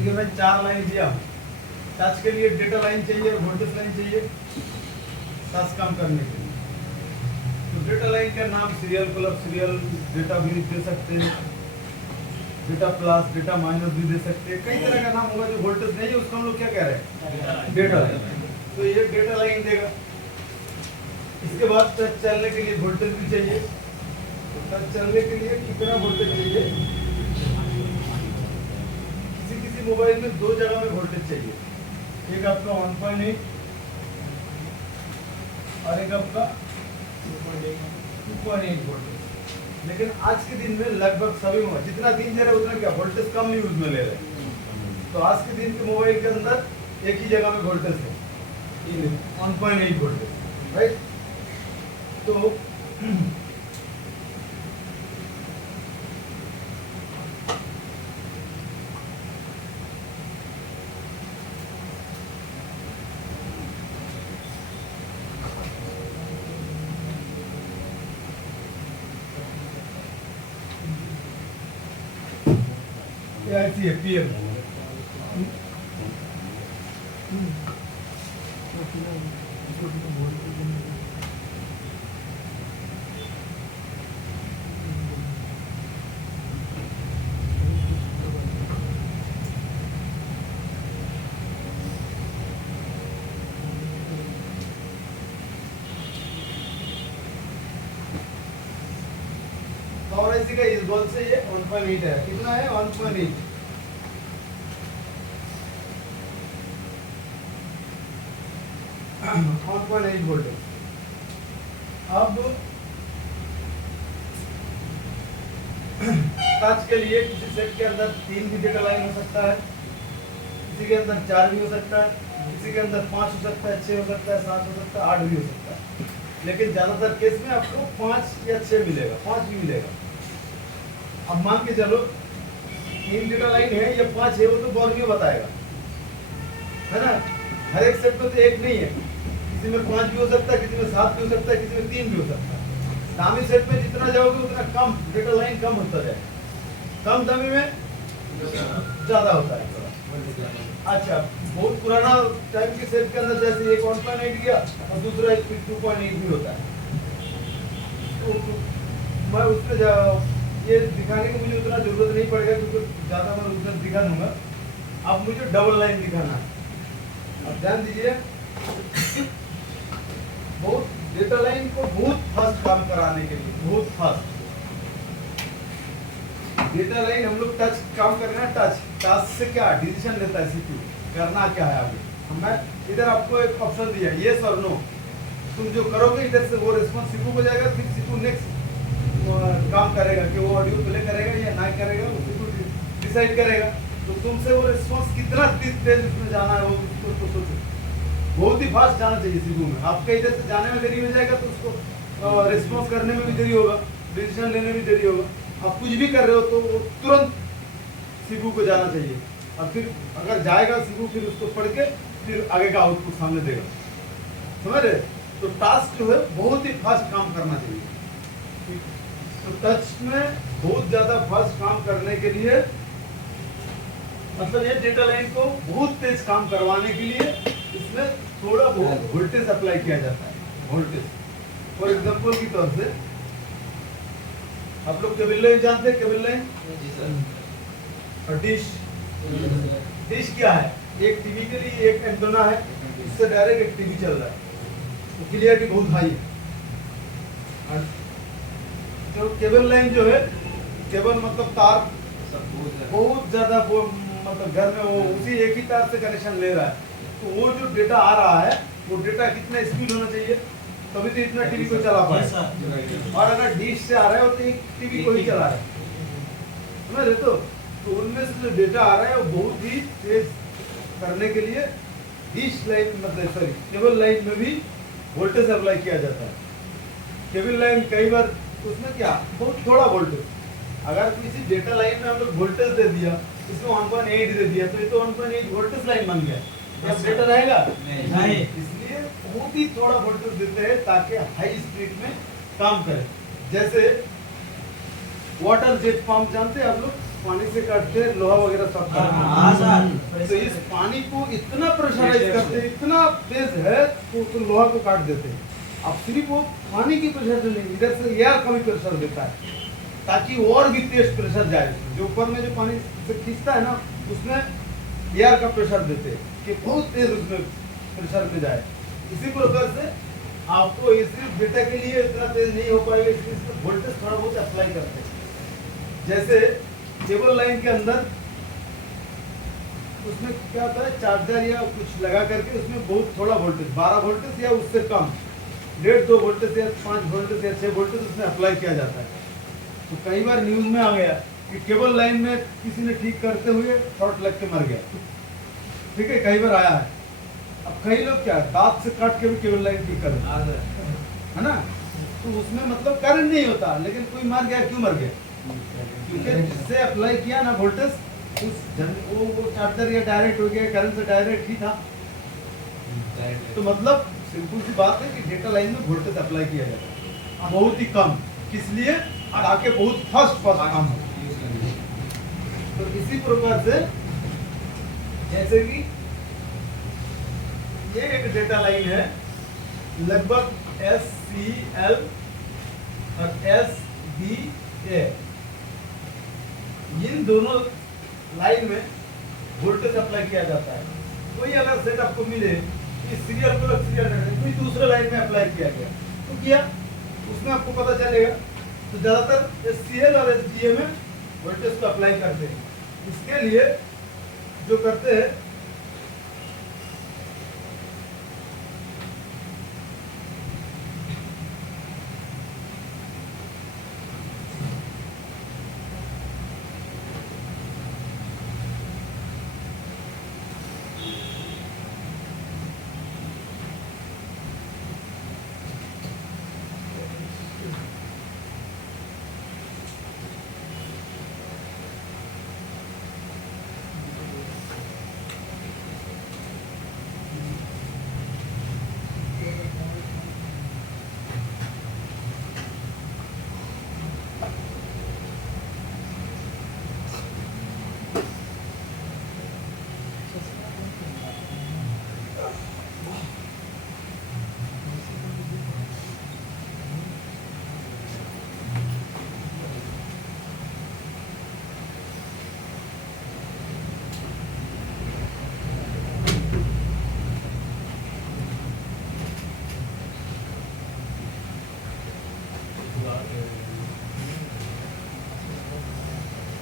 देखिए मैं 4 लाइन दिया। टच के लिए डेटा लाइन चाहिए और वोल्टेज लाइन चाहिए टच काम करने के लिए। तो डेटा लाइन का नाम सीरियल क्लब सीरियल डेटा भी दे सकते हैं, डेटा प्लस डेटा माइनस भी दे सकते हैं, कई तरह का नाम होगा। जो वोल्टेज नहीं है उसको हम लोग क्या कह रहे हैं, डेटा लाइन। तो ये डेटा लाइन देगा। इसके बाद टच चलने के लिए वोल्टेज भी चाहिए। तो टच चलने के लिए कितना वोल्टेज चाहिए? किसी मोबाइल में 2 जगह में वोल्टेज चाहिए, एक आपका 1.8 और एक आपका 2.8 वोल्टेज। लेकिन आज के दिन में लगभग सभी मोबाइल जितना दिन जा रहा है उतना क्या वोल्टेज कम यूज में ले रहे हैं। तो आज के दिन के मोबाइल के अंदर एक ही जगह में वोल्टेज है 1.8 वोल्टेज, राइट। तो ऐसी है पीएम। और ऐसी का इस बॉल से ये 1.8 है। कितना है? 1.8। वोल्टेज। अब टच के लिए किसी सेट के अंदर 3 भी डेटा लाइन हो सकता है, किसी के अंदर 4 भी हो सकता है, किसी के अंदर 5 हो सकता है, 6 हो सकता है, 7 हो सकता है, 8 भी हो सकता है। लेकिन ज्यादातर केस में आपको 5 या 6 मिलेगा, 5 भी मिलेगा। अब मान के चलो 3 डेटा लाइन है या 5 है, वो तो बोर्ड में बताएगा, है ना। हर एक सेट में तो एक नहीं है, किसी में 5 भी हो सकता है, किसी में 7 भी हो सकता है, किसी में 3 भी हो सकता है। दामी सेट में जितना जाओगे उतना कम डेटा लाइन कम होता जाए, कम दामी में ज्यादा होता है। अच्छा, बहुत पुराना टाइम के सेट के अंदर जैसे एक 1.8 गया और दूसरा 2.8 भी होता है। तो मैं उससे ये दिखाने की मुझे उतना जरूरत नहीं पड़ेगा क्योंकि ज्यादा मैं उसमें दिखा दूंगा। अब मुझे डबल लाइन दिखाना है। अब ध्यान दीजिए, बहुत डेटा लाइन को बहुत फास्ट काम कराने के लिए, बहुत फास्ट डेटा लाइन हम लोग टच काम कर रहे हैं। टच से क्या डिसीजन लेता है सीपीयू, करना क्या है आगे। मैं इधर आपको एक ऑप्शन दिया, यस और नो। तुम जो करोगे इधर से वो रिस्पॉन्स सीपीयू को जाएगा, फिर सीपीयू नेक्स्ट काम करेगा कि वो ऑडियो प्ले करेगा या ना करेगा, वो सीपीयू डिसाइड करेगा। तो तुमसे वो रिस्पॉन्स कितना तेज उसमें जाना है वो सोचो। बहुत ही फास्ट जाना चाहिए सीपीयू में। आपके इधर से जाने में देरी हो जाएगा तो उसको रिस्पॉन्स करने में भी देरी होगा, डिसीजन लेने में देरी होगा। आप कुछ भी कर रहे हो तो वो तुरंत सीपीयू को जाना चाहिए, और फिर अगर जाएगा सीपीयू फिर उसको पढ़ के फिर आगे का आउटपुट सामने देगा। समझ रहे? तो टास्क जो है बहुत ही फास्ट काम करना चाहिए। तो टच में बहुत ज्यादा फास्ट काम करने के लिए मतलब ये डेटा लाइन को बहुत तेज काम करवाने के लिए इसमें थोड़ा बहुत वोल्टेज अप्लाई किया जाता है। वोल्टेज फॉर एग्जांपल की तौर से आप लोग केबल लाइन जानते हैं? केबल लाइन और डिश। डिश क्या है? एक टीवी के लिए एक एंटेना है, इससे डायरेक्ट एक टीवी चल रहा है, तो क्लियरिटी बहुत हाई है। और जो केबल लाइन जो है, केबल मतलब तार बहुत ज्यादा वो मतलब घर में वो उसी एक ही तार से कनेक्शन ले रहा है, तो वो जो डेटा आ रहा है वो डेटा कितना स्पीड होना चाहिए तभी तो इतना टीवी को चला पाए। और अगर डिश से आ रहा है तो एक टीवी को ही चला रहा है, समझ रहे? तो उनमें से जो डेटा आ रहा है वो बहुत ही तेज करने के लिए डिश लाइन मतलब सॉरी केबल लाइन में भी वोल्टेज अप्लाई किया जाता है। केबल लाइन कई बार उसमें क्या बहुत थोड़ा वोल्टेज, अगर किसी डेटा लाइन में हम लोग वोल्टेज दे दिया, इसमें 1.8 दे दिया, तो ये तो 1.8 वोल्टेज लाइन बन गया, अब डेटा रहेगा नहीं। इसलिए बहुत ही थोड़ा वोल्टेज देते हैं ताकि हाई स्पीड में काम करे। जैसे वाटर जेट पंप जानते हैं आप लोग? पानी से काटते हैं लोहा वगैरह सब काटते हैं, तो इस पानी को इतना प्रेशराइज करते हैं, इतना तेज है तो लोहा को काट देते हैं। अब सिर्फ वो पानी की प्रेशर नहीं, इधर से एयर का भी प्रेशर देता है ताकि और भी तेज प्रेशर जाए। जो ऊपर में जो पानी से खींचता है ना, उसमें एयर का प्रेशर देते हैं कि बहुत तेज उसमें प्रेशर में जाए। इसी प्रकार से आपको ये सिर्फ डेटा के लिए इतना तेज नहीं हो पाएगा, इसलिए इसमें वोल्टेज थोड़ा बहुत अप्लाई करते हैं। जैसे केबल लाइन के अंदर उसमें क्या होता है, चार्जर या कुछ लगा करके उसमें बहुत थोड़ा वोल्टेज 12 वोल्टेज या उससे कम 1.5-2 वोल्टेज या 5 वोल्टेज या 6 वोल्टेज उसमें अप्लाई किया जाता है। तो कई बार न्यूज में आ गया कि केबल लाइन में किसी ने ठीक करते हुए शॉर्ट लग के मर गया, ठीक है, कई बार आया है। अब कई लोग क्या दांत से काट के भी केबल लाइन ठीक कर है ना, तो उसमें मतलब करंट नहीं होता, लेकिन कोई मर गया। क्यों मर गया? क्योंकि जिससे अप्लाई किया ना वोल्टेज उस वो चार्जर या डायरेक्ट हो गया, करंट से डायरेक्ट ही था। तो मतलब सिंपल सी बात है कि डेटा लाइन में वोल्टेज अप्लाई किया जाता है बहुत ही कम, किस लिए? ताकि बहुत फास्ट काम हो। तो इसी प्रकार से जैसे कि ये एक डेटा लाइन है, लगभग SCL और SBA, इन दोनों लाइन में वोल्टेज अप्लाई किया जाता है। कोई अगर सेट आपको मिले कि सीरियल को कोई दूसरे लाइन में अप्लाई किया गया तो किया, उसमें आपको पता चलेगा। तो ज्यादातर SCL और SBA में वोल्टेज को अप्लाई करते हैं। इसके लिए जो करते हैं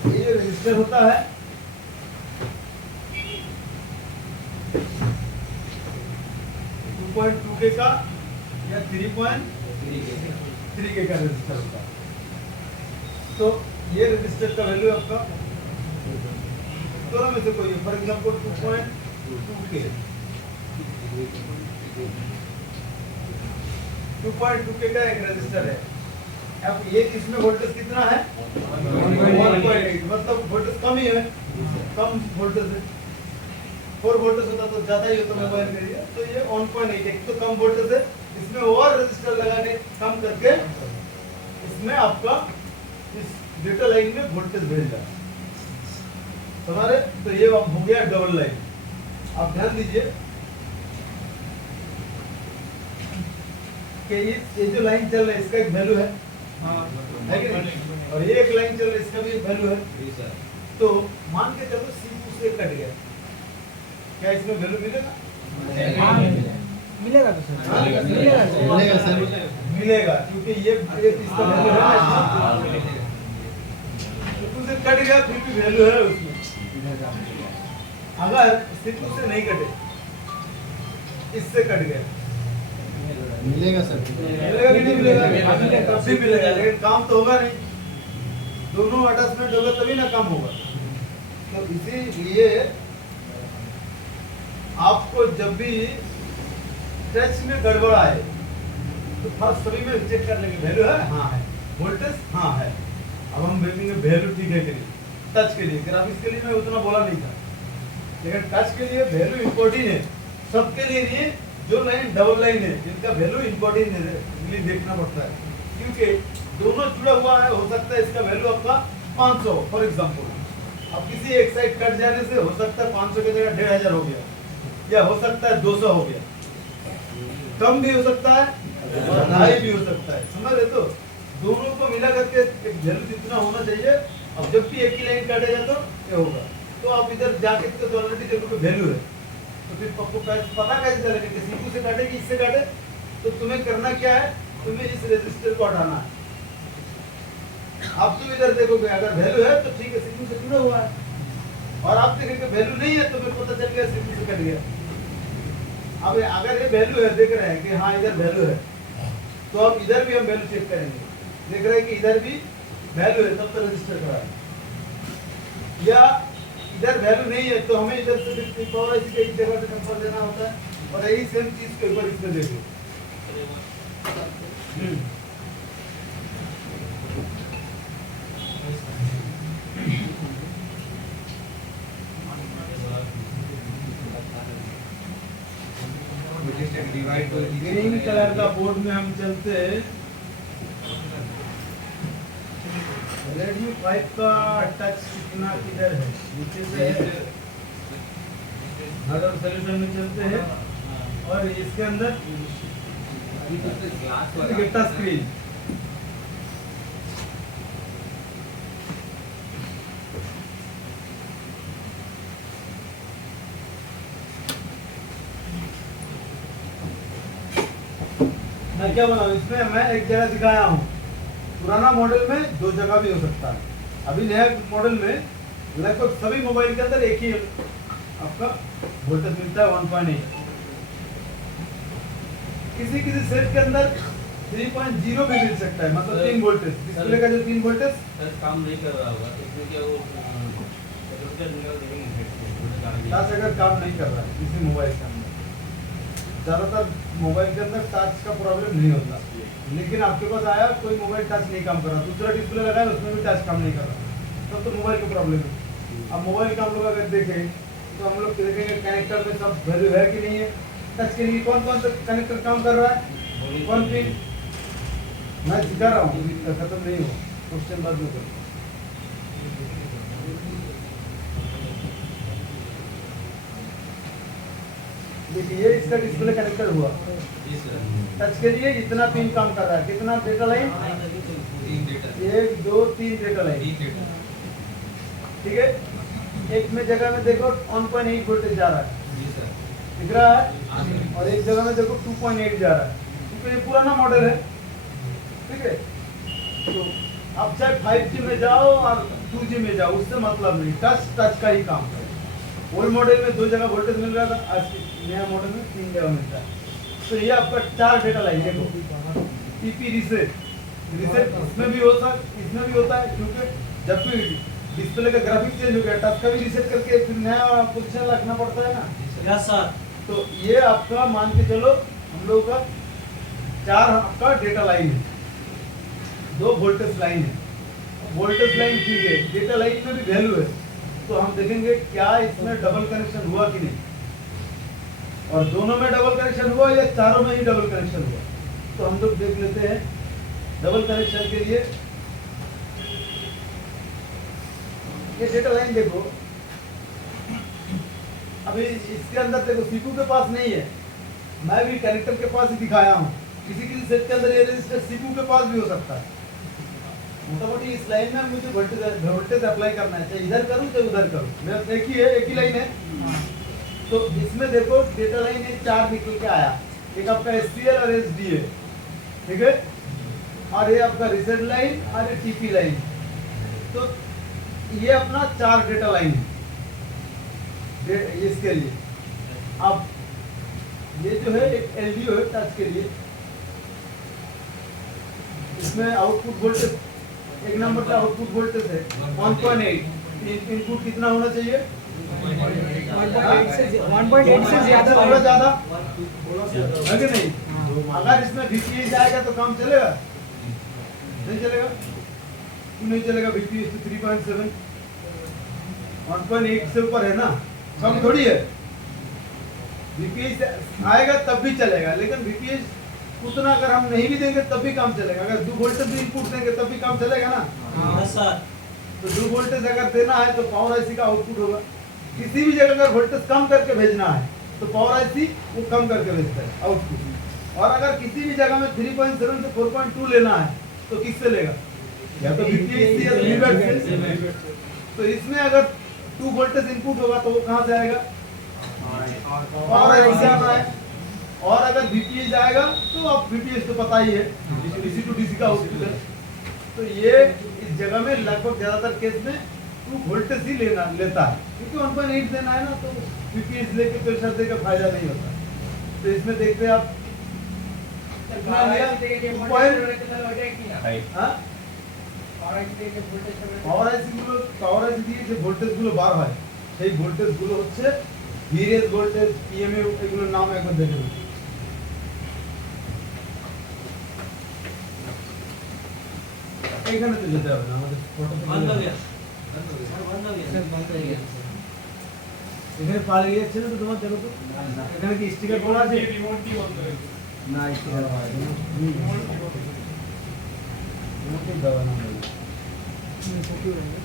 ये रजिस्टर होता है, .2K का या 3.3K का रजिस्टर होता है। तो ये रजिस्टर का वैल्यू आपका दोनों में से कोई, फॉर एग्जाम्पल 2.2K 2.2K का एक रजिस्टर है। अब ये इसमें वोल्टेज कितना है? 1.8, मतलब वोल्टेज कम ही है, कम वोल्टेज है, 4 वोल्टेज होता तो ज्यादा ही होता मोबाइल के लिए। तो ये 1.8 एक तो कम वोल्टेज है, इसमें और रजिस्टर लगा के कम करके इसमें आपका इस डेटा लाइन में वोल्टेज भेज रहा है हमारे। तो ये अब हो गया डबल लाइन। आप ध्यान दीजिए कि ये जो लाइन चल रहा है इसका एक वैल्यू है कि नहीं, और ये एक लाइन चल रही है इसका भी एक वैल्यू है। तो मान के चलो C2 से कट गया, क्या इसमें वैल्यू मिलेगा? मिलेगा तो सर, हाँ? मिलेगा सर, मिलेगा, क्योंकि ये इसका वैल्यू है ना, C2 से कट गया फिर भी वैल्यू है उसमें। अगर C2 से नहीं कटे, इससे कट गया, मिलेगा सर, मिलेगा कि नहीं मिलेगा? तब भी मिलेगा, लेकिन काम तो होगा नहीं। दोनों अटैचमेंट होगा तभी ना काम होगा। तो इसीलिए आपको जब भी टच में गड़बड़ आए तो फर्स्ट सभी में चेक कर लेंगे वैल्यू है, हाँ है, वोल्टेज हाँ है। अब हम देखेंगे वैल्यू ठीक है कि नहीं। टच के लिए, ग्राफिक्स के लिए मैं उतना बोला नहीं था, लेकिन टच के लिए वैल्यू इंपॉर्टेंट है। सबके लिए नहीं, जो लाइन डबल लाइन है जिनका वैल्यू इंपॉर्टेंट है इसलिए देखना पड़ता है, क्योंकि दोनों जुड़ा हुआ है। हो सकता है इसका वैल्यू आपका 500 फॉर एग्जांपल। अब किसी एक साइड कट जाने से हो सकता है 500 की जगह 1500 हो गया, या हो सकता है 200 हो गया, कम भी हो सकता है, बढ़ाई भी हो सकता है, समझ रहे? तो दोनों को मिला करके एक वैल्यू जितना होना चाहिए। अब जब भी एक ही लाइन काटेगा तो क्या होगा, तो आप इधर जाके तो ऑलरेडी देखो वैल्यू है, तो फिर आपको पता कैसे चलेगा कि C2 से काटे कि इससे काटे? तो तुम्हें करना क्या है, तुम्हें इस रेजिस्टर को हटाना है। आप तुम इधर देखोगे अगर वैल्यू है तो ठीक है, C2 से जुड़ा हुआ है, और आप देखेंगे वैल्यू नहीं है तो फिर पता चल गया C2 से कट गया। अब अगर ये वैल्यू है, देख रहे हैं कि हाँ इधर वैल्यू है, तो अब इधर भी हम वैल्यू चेक करेंगे, देख रहे हैं कि इधर भी वैल्यू है, तब तो रजिस्टर करा है। या इधर वैल्यू नहीं है तो हमें इधर से फिर पावर ऐसी कई जगह से कंफर्ट देना होता है, और यही सेम चीज को एक बार इसमें देखो। ग्रीन कलर का बोर्ड में हम चलते हैं। रेडमी 5 का टच कितना किधर है, नीचे से है, अदर सॉल्यूशन में चलते हैं, और इसके अंदर टच स्क्रीन। मैं क्या बनाऊं, इसमें मैं एक जगह दिखाया हूँ, पुराना मॉडल में 2 जगह भी हो सकता है। अभी नया मॉडल में लगभग सभी मोबाइल के अंदर एक ही आपका वोल्टेज मिलता है 1.8। किसी किसी सेट के अंदर 3.0 भी मिल सकता है, मतलब 3 वोल्टेज। डिस्प्ले का जो 3 वोल्टेज काम नहीं कर रहा होगा तो इसमें क्या वो टच अगर काम नहीं कर रहा है किसी मोबाइल के अंदर, ज्यादातर मोबाइल के अंदर टच का प्रॉब्लम नहीं होता, लेकिन आपके पास आया कोई मोबाइल टच नहीं काम कर रहा, दूसरा डिस्प्ले लगा है उसमें भी टच काम नहीं कर रहा, तब तो मोबाइल का प्रॉब्लम है। अब मोबाइल का हम लोग अगर देखें तो हम लोग देखेंगे कनेक्टर में सब वैल्यू है कि नहीं है। टच के लिए कौन कौन सा कनेक्टर काम कर रहा है, कौन पिन, मैं सिखा रहा हूँ, खत्म नहीं हो, क्वेश्चन बाद में करो। देखिए ये इसका डिस्प्ले कनेक्टर हुआ, टच के लिए इतना पिन काम कर रहा है, कितना डेटा लाइन, 1 2 3 डेटा लाइन, ठीक है। एक में जगह में देखो 1.8 वोल्टेज जा रहा है, दिख रहा है, और एक जगह में देखो 2.8 जा रहा है, क्योंकि ये पुराना मॉडल है, ठीक है। तो अब चाहे 5G में जाओ और 2G में जाओ, उससे मतलब नहीं, टच का ही काम है। ओल्ड मॉडल में 2 जगह वोल्टेज मिल रहा था, आज नया मॉडल में 3 जगह मिलता है। तो ये आपका 4 डेटा लाइन है, टीपी रीसेट इसमें भी होता है, इसमें भी होता है, क्योंकि जब भी डिस्प्ले का ग्राफिक्स चेंज हो गया, टच का भी रीसेट करके फिर नया पोजीशन रखना पड़ता है ना। Yes sir. तो ये आपका मान के चलो हम लोग का 4 आपका डेटा लाइन है, 2 वोल्टेज लाइन है। वोल्टेज लाइन ठीक है, डेटा लाइन में भी वैल्यू है, तो हम देखेंगे क्या इसमें डबल कनेक्शन हुआ कि नहीं, और दोनों में डबल कनेक्शन हुआ या चारों में ही डबल कनेक्शन हुआ। तो हम लोग देख लेते हैं डबल कनेक्शन के लिए। ये डेटा लाइन देखो, अभी इसके अंदर देखो सीपीयू के पास नहीं है, मैं भी कनेक्टर के पास ही दिखाया हूँ। किसी किसी सेट के अंदर ये रजिस्टर सीपीयू के पास भी हो सकता है। मोटामोटी इस लाइन में मुझे वोल्टेज अप्लाई करना है, चाहे इधर करूँ चाहे उधर करूँ, मेरा एक ही है, एक ही लाइन है। तो इसमें देखो डेटा लाइन है 4 निकल के आया, एक आपका SCL और SD है, ठीक है, और ये आपका रीसेट लाइन और ये TP लाइन। तो ये अपना 4 डेटा लाइन है इसके लिए। अब ये जो है एक LDO है टच के लिए, इसमें आउटपुट वोल्टेज एक नंबर का आउटपुट वोल्टेज है 1.8। इनपुट कितना होना चाहिए? 1.8 से ज्यादा थोड़ा ज्यादा है कि नहीं? अगर इसमें VPH जाएगा तो काम चलेगा? नहीं चलेगा। क्यों नहीं चलेगा? VPH तो 3.7 1.8 से ऊपर है ना, कम थोड़ी है। VPH आएगा तब भी चलेगा, लेकिन VPH उतना अगर हम नहीं भी देंगे तब भी काम चलेगा। अगर 2 वोल्टेज भी इनपुट देंगे तब भी काम चलेगा ना। Yes sir. तो 2 वोल्टेज अगर देना है तो पावर IC का आउटपुट होगा। किसी भी जगह अगर वोल्टेज कम करके भेजना है तो पावर IC वो कम करके भेजता है आउटपुट। और अगर किसी भी जगह में 3.7 से 4.2 लेना है तो किससे लेगा? या तो VPH या VBAT से। तो इसमें अगर 2 वोल्टेज इनपुट होगा तो वो कहाँ से आएगा? पावर IC से आना है। और अगर VPH जाएगा तो अब VPH तो पता ही है, DC to DC का आउटपुट है। तो ये इस जगह में लगभग ज्यादातर केस में 2 वोल्टेज ही लेता है, क्योंकि 1.8 देना है ना, तो VPH लेके प्रेशर देकर फायदा नहीं होता। तो इसमें देखते हैं आप कितना लिया? पावर IC দিয়ে যে ভোল্টেজগুলো বার হয় সেই ভোল্টেজগুলো হচ্ছে ভিএস ভোল্টেজ, PMA, এগুলোর নাম একবার দেখে নিন। এইখানে তো যেতে হবে না, আমাদের बंद हो ফটোতে गया सर, बंद हो गया सर बंद हो गया। এখানে পালিয়ে যাচ্ছে না তো তোমার? দেখো তো এখানে কি স্টিকার করা আছে? না, স্টিকার করা আছে না। রিমোটই দেওয়া না হবে। क्यों रहेगा?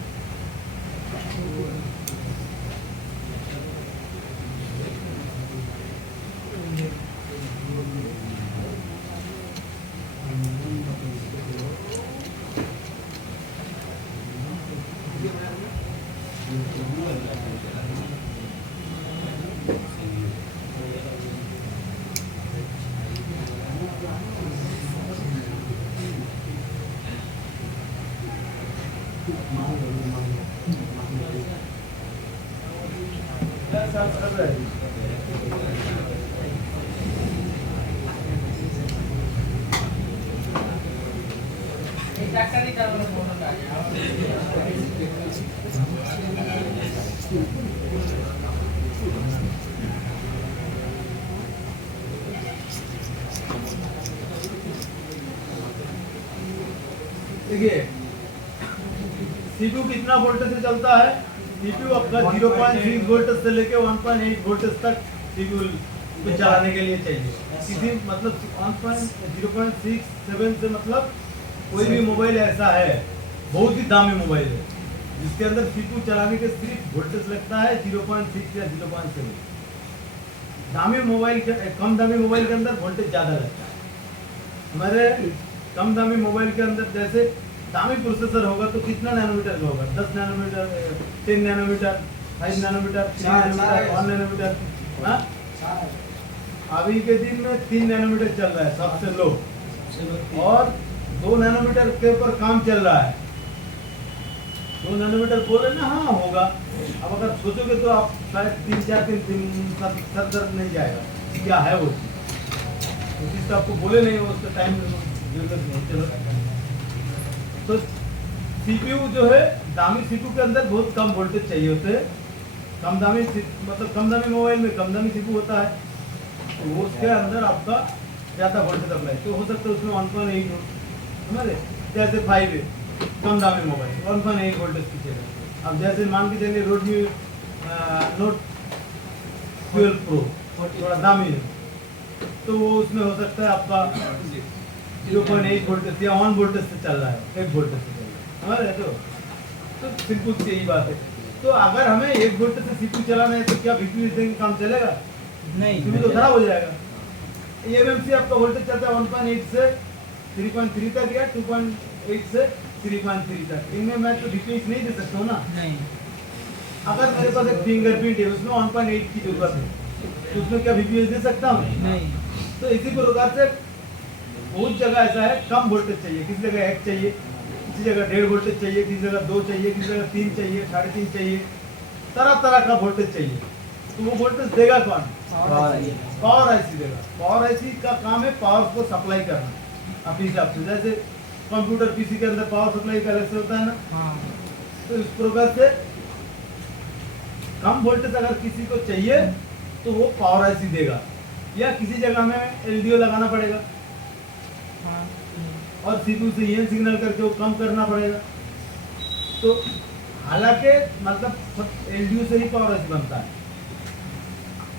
देखिए CPU कितना वोल्टेज से चलता है? CPU आपका 0.6 वोल्टेज से लेके 1.8 वोल्टेज तक CPU को चलाने के लिए चाहिए। किसी मतलब 0.67 से मतलब कोई भी मोबाइल ऐसा है, बहुत ही दामी मोबाइल है, जिसके अंदर CPU चलाने के सिर्फ वोल्टेज लगता है 0.6 या 0.7। दामी मोबाइल के कम दामी मोबाइल के अंदर वोल्टेज ज़्यादा लगता है। हमारे कम दामी मोबाइल के अंदर जैसे दामी प्रोसेसर होगा तो कितना नैनोमीटर का होगा? 10 nanometre, 10 nanometre, 5 nanometre, 3 nanometre, 1 nanometre. हाँ, अभी के दिन में 3 नैनोमीटर चल रहा है सबसे लो, और 2 नैनोमीटर के ऊपर काम चल रहा है। 2 नैनोमीटर बोले ना, हाँ होगा। अब अगर सोचोगे तो आप शायद 3-4 दिन सर दर्द नहीं जाएगा क्या है वो चीज़ तो आपको बोले नहीं, उसका टाइम जरूरत नहीं। चलो, तो CPU जो है दामी CPU के अंदर बहुत कम वोल्टेज चाहिए होते हैं। कम दामी मतलब कम दामी मोबाइल में कम दामी CPU होता है, तो उसके अंदर आपका ज़्यादा वोल्टेज अप्लाई तो हो सकता है उसमें 1.8 हो, समझे? जैसे 5 है कम दामी मोबाइल 1.8 वोल्टेज की चाहिए, अब जैसे मान के चलिए रोडमी नोट 12 प्रो थोड़ा दामी है, तो वो उसमें हो सकता है आपका 0.8 वोल्टेज या 1 वोल्टेज से चल रहा है, 1 वोल्टेज से चल रहा है, समझ रहे तो सिंपल सी यही बात है। तो अगर हमें 1 वोल्टेज से सीपीयू चलाना है तो क्या वीपीयू देंगे काम चलेगा? नहीं सीपीयू तो खराब हो जाएगा। एएमएमसी आपका वोल्टेज चलता है 1.8 से 3.3 तक या 2.8 से 3.3 तक। इनमें मैं तो वीपीयू नहीं दे सकता हूँ ना। नहीं अगर मेरे पास एक फिंगरप्रिंट है उसमें 1.8 की जरूरत है तो उसमें क्या वीपीयू दे सकता हूँ? नहीं तो इसी प्रकार से बहुत जगह ऐसा है कम वोल्टेज चाहिए, किसी जगह 1 चाहिए, किसी जगह 1.5 वोल्टेज चाहिए, किसी जगह 2 चाहिए, किसी जगह 3 चाहिए, 3.5 चाहिए, तरह तरह का वोल्टेज चाहिए। तो वो वोल्टेज देगा कौन? पावर आईसी देगा। पावर आईसी का काम है पावर को सप्लाई करना अपने हिसाब से। जैसे कंप्यूटर पीसी के अंदर पावर सप्लाई का अलग से होता है ना, हाँ तो इस प्रकार से कम वोल्टेज अगर किसी को चाहिए तो वो पावर आईसी देगा, या किसी जगह में एलडीओ लगाना पड़ेगा हाँ और सीपीयू से ईएन सिग्नल करके वो कम करना पड़ेगा। तो हालांकि मतलब एलडीओ से ही पावर आईसी बनता है।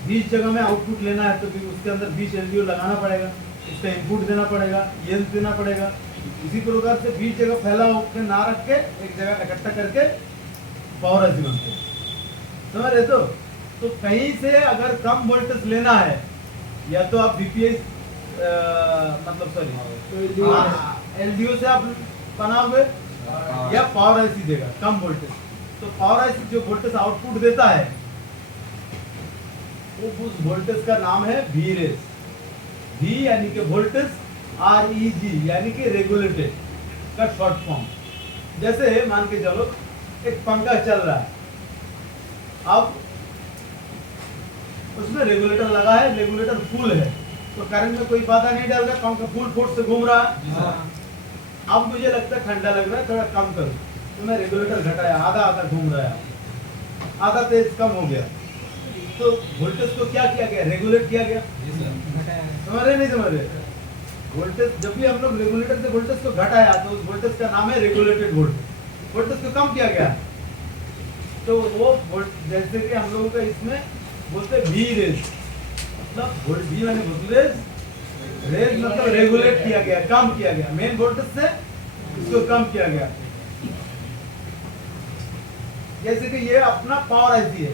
20 जगह में आउटपुट लेना है तो फिर उसके अंदर 20 एलडीओ लगाना पड़ेगा, उसका इनपुट देना पड़ेगा, ईएन देना पड़ेगा। इसी प्रकार से 20 जगह फैला होकर ना रख के एक जगह इकट्ठा करके पावर आईसी बनते हैं, समझ रहे? तो कहीं से अगर कम वोल्टेज लेना है या तो आप बीपीएस मतलब सॉरी एलडीओ से आप बनाओगे या पावर आईसी देगा कम वोल्टेज। तो पावर आईसी जो वोल्टेज आउटपुट देता है वो उस वोल्टेज का नाम है वीरेस। वी यानी कि वोल्टेज, REG यानी कि रेगुलेटेड का शॉर्ट फॉर्म। जैसे मान के चलो एक पंखा चल रहा है, अब उसमें रेगुलेटर लगा है, रेगुलेटर फुल है तो करंट में कोई बाधा नहीं डाल रहा, पंखा फुल फोर्स से घूम रहा है। अब मुझे लगता है ठंडा लग रहा है, थोड़ा कम करूं तो मैं रेगुलेटर घटाया, आधा आधा घूम रहा है, आधा तेज कम हो गया। तो वोल्टेज को क्या किया गया? रेगुलेट किया गया। समझ रहे नहीं समझ रहे? वोल्टेज जब भी हम लोग रेगुलेटर से वोल्टेज को घटाया तो उस वोल्टेज का नाम है रेगुलेटेड वोल्टेज। वोल्टेज को कम किया गया तो वो जैसे कि हम लोगों का इसमें बोलते वी रेज, मतलब वोल्ट वी माने वोल्टेज, रेज मतलब रेगुलेट किया गया, कम किया गया, मेन वोल्टेज से इसको कम किया गया। जैसे कि ये अपना पावर आईसी है,